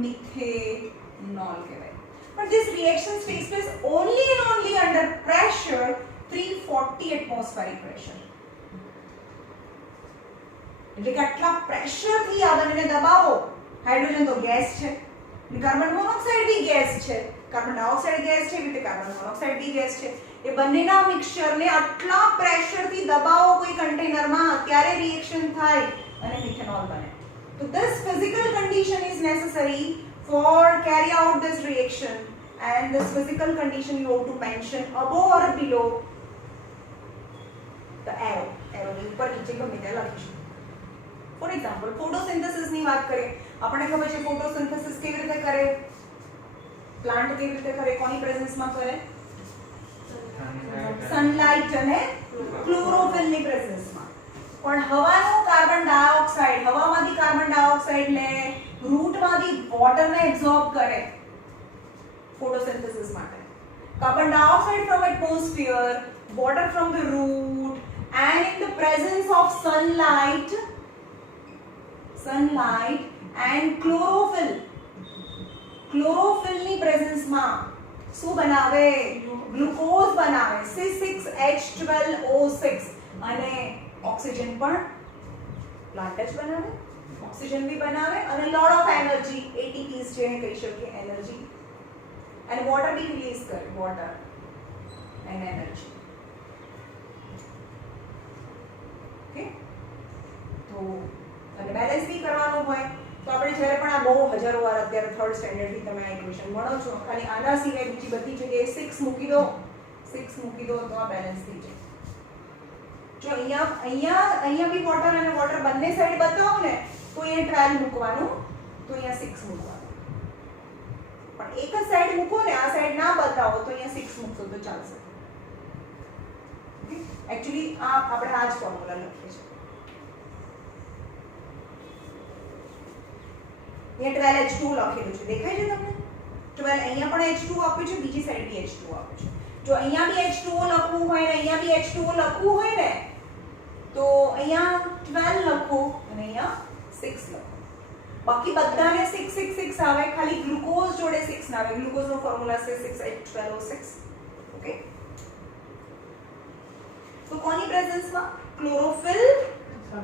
મિથેનોલ કહેવાય. But this reaction takes place only and only under pressure 340 atmospheric pressure. એટલે કે આટલા પ્રેશરથી આ બંનેને દબાવો. હાઇડ્રોજન તો ગેસ છે, કાર્બન મોનોક્સાઇડ બી ગેસ છે, કાર્બન ડાયોક્સાઇડ ગેસ છે, એટલે કાર્બન મોનોક્સાઇડ બી ગેસ છે. એ બંનેના મિક્સચરને આટલા પ્રેશરથી દબાવો કોઈ કન્ટેનરમાં, ત્યારે રિએક્શન થાય અને મિથેનોલ બને. તો this physical condition is necessary for carry out this reaction, and this physical condition you have to mention above or below the arrow. arrow ની ઉપર નીચે ગમે ત્યાં લખીશું. ફોર એક્ઝામ્પલ ફોટોસિન્થેસિસ ની વાત કરીએ. આપણને ખબર છે ફોટોસિન્થેસિસ કેવી રીતે કરે, પ્લાન્ટ કેવી રીતે કરે, કોની પ્રેઝન્સમાં કરે? સનલાઇટ અને ક્લોરોફિલની પ્રેઝન્સમાં. પણ હવાનો કાર્બન ડાયોક્સાઇડ, હવામાંથી કાર્બન ડાયોક્સાઇડ લે, રૂટમાંથી વોટરને એબ્સોર્બ કરે ફોટોસિન્થેસિસ માટે. Carbon dioxide from atmosphere, water from the root, and in the presence of sunlight and chlorophyll ની પ્રેઝન્સમાં શું બનાવે? ગ્લુકોઝ બનાવે, C6H12O6. અને ઓક્સિજન પણ પ્લાન્ટ જ બનાવે, ઓક્સિજન બી બનાવે, અને લોટ ઓફ એનર્જી, ATPs જેને કહી શકીએ એનર્જી, અને વોટર બી રિલીઝ કરે, વોટર એન્ડ એનર્જી. ઓકે, તો અને બેલેન્સ બી કરવાનું હોય તો આપણે જ્યારે પણ આ બહુ હજારો વાર અત્યારે થર્ડ સ્ટેન્ડર્ડથી તમે આ ઇક્વેશન ભણો છો, ખાલી આના સિવાય બીજી બધી જગ્યાએ 6 મૂકી દો, 6 મૂકી દો તો આ બેલેન્સ થઈ જાય. જો અહીંયા બી વોટર અને વોટર બંને સાઈડ બતાવો ને તો અહીંયા 12 મૂકવાનું, તો અહીંયા 6 મૂકવાનું. પણ એક જ સાઈડ મૂકો ને, આ સાઈડ ના બતાવો તો અહીંયા 6 મૂકશો તો ચાલશે. એકચ્યુઅલી આપણે આ જ ફોર્મ્યુલા લખીએ છીએ. અહીંયા 12H2 લખેલું છે, દેખાય છે તમને? 12 અહીંયા પણ H2 આપ્યું છે, બીજી સાઈડ બી H2 આપ્યું છે. જો અહીંયા બી H2O લખવું હોય ને અહીંયા બી H2O લખવું હોય ને તો અહીંયા 12 લખો અને અહીંયા 6 લખો. બાકી બધાને 6 6 6 આવે, ખાલી ગ્લુકોઝ જોડે 6 ના આવે. ગ્લુકોઝનો ફોર્મ્યુલા છે 6H12O6. ઓકે, તો કોની પ્રેઝન્સમાં? ક્લોરોફિલ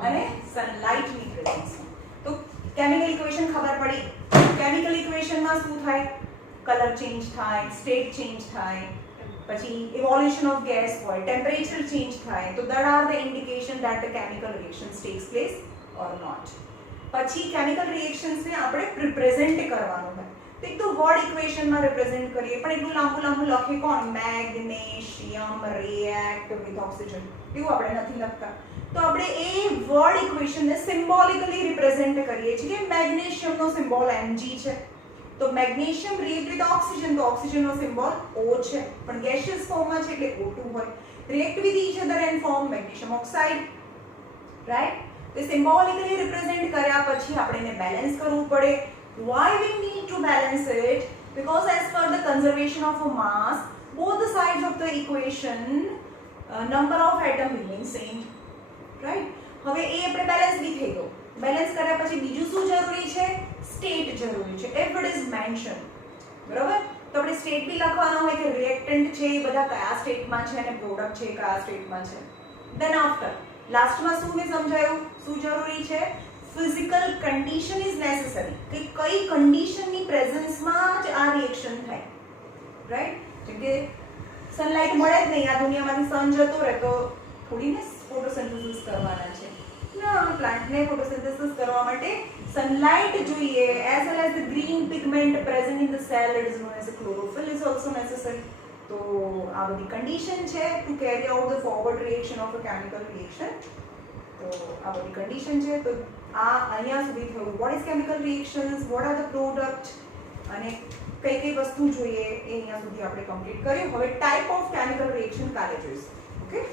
અને સનલાઇટની પ્રેઝન્સમાં. તો કેમિકલ ઇક્વેશન ખબર પડી. કેમિકલ ઇક્વેશનમાં શું થાય? કલર ચેન્જ થાય, સ્ટેટ ચેન્જ થાય, પછી ઇવોલ્યુશન ઓફ ગેસ હોય, ટેમ્પરેચર ચેન્જ થાય. તો that are the indication that the chemical reactions takes place or not. પછી કેમિકલ રિએક્શન્સને આપણે રિપ્રેઝેન્ટ કરવાનું હોય તો એક તો વર્ડ ઇક્વેશનમાં રિપ્રેઝેન્ટ કરીએ, પણ એટલું લાંબુ લાંબુ લખે કોણ? મેગ્નેશિયમ રિએક્ટ વિથ ઓક્સિજન, એવું આપણે નથી લખતા. તો આપણે એ વર્ડ ઇક્વેશનને સિમ્બોલિકલી રિપ્રેઝેન્ટ કરીએ છીએ કે મેગ્નેશિયમનો સિમ્બોલ Mg છે, તો મેગ્નેશિયમ રિએક્ટ વિથ ઓક્સિજન, તો ઓક્સિજનનો સિમ્બોલ O છે, પણ ગેસિયસ ફોર્મમાં છે એટલે O2 હોય. React with each other and form magnesium oxide, right? તો સિમ્બોલિકલી રિપ્રેઝેન્ટ કર્યા પછી આપણે એને બેલેન્સ કરવું પડે. Why we need to balance it? Because as per the conservation of a mass, both the sides of the equation, number of atom remain same, right? હવે એ આપણે બેલેન્સ બી થઈ ગયો. બેલેન્સ કર્યા પછી બીજું શું જરૂરી છે? સ્ટેટ જરૂરી છે. if it is mentioned, બરાબર? તો આપણે સ્ટેટ બી લખવાનો હોય કે રિએક્ટન્ટ છે એ બધા કયા સ્ટેટમાં છે અને પ્રોડક્ટ છે એ કયા સ્ટેટમાં છે. then after લાસ્ટમાં શું મેં સમજાયું? શું જરૂરી છે? ફિઝિકલ કન્ડિશન ઇઝ નેસેસરી, કે કઈ કન્ડિશનની પ્રેઝન્સમાં જ આ રિએક્શન થાય, રાઈટ? જેમ કે સનલાઇટ મળે જ નહીં, આ દુનિયામાંથી સન જતો રહે તો થોડીને ફોટોસિન્થેસિસ કરવાના છે ના, પ્લાન્ટને ફોટોસિન્થેસિસ કરવા માટે સનલાઇટ જોઈએ, as well as the green pigment present in the cell, it is known as chlorophyll is also necessary. તો આ બધી કન્ડિશન છે two carry out the forward reaction of a chemical reaction. તો આ બધી કન્ડિશન છે. તો આ અહીંયા સુધી થયું what is chemical reactions, what are the product અને કઈ કઈ વસ્તુ જોઈએ એ અહીંયા સુધી આપણે કમ્પ્લીટ કર્યું. હવે ટાઈપ ઓફ કેમિકલ રિએક્શન કાલે જોઈશું. ઓકે.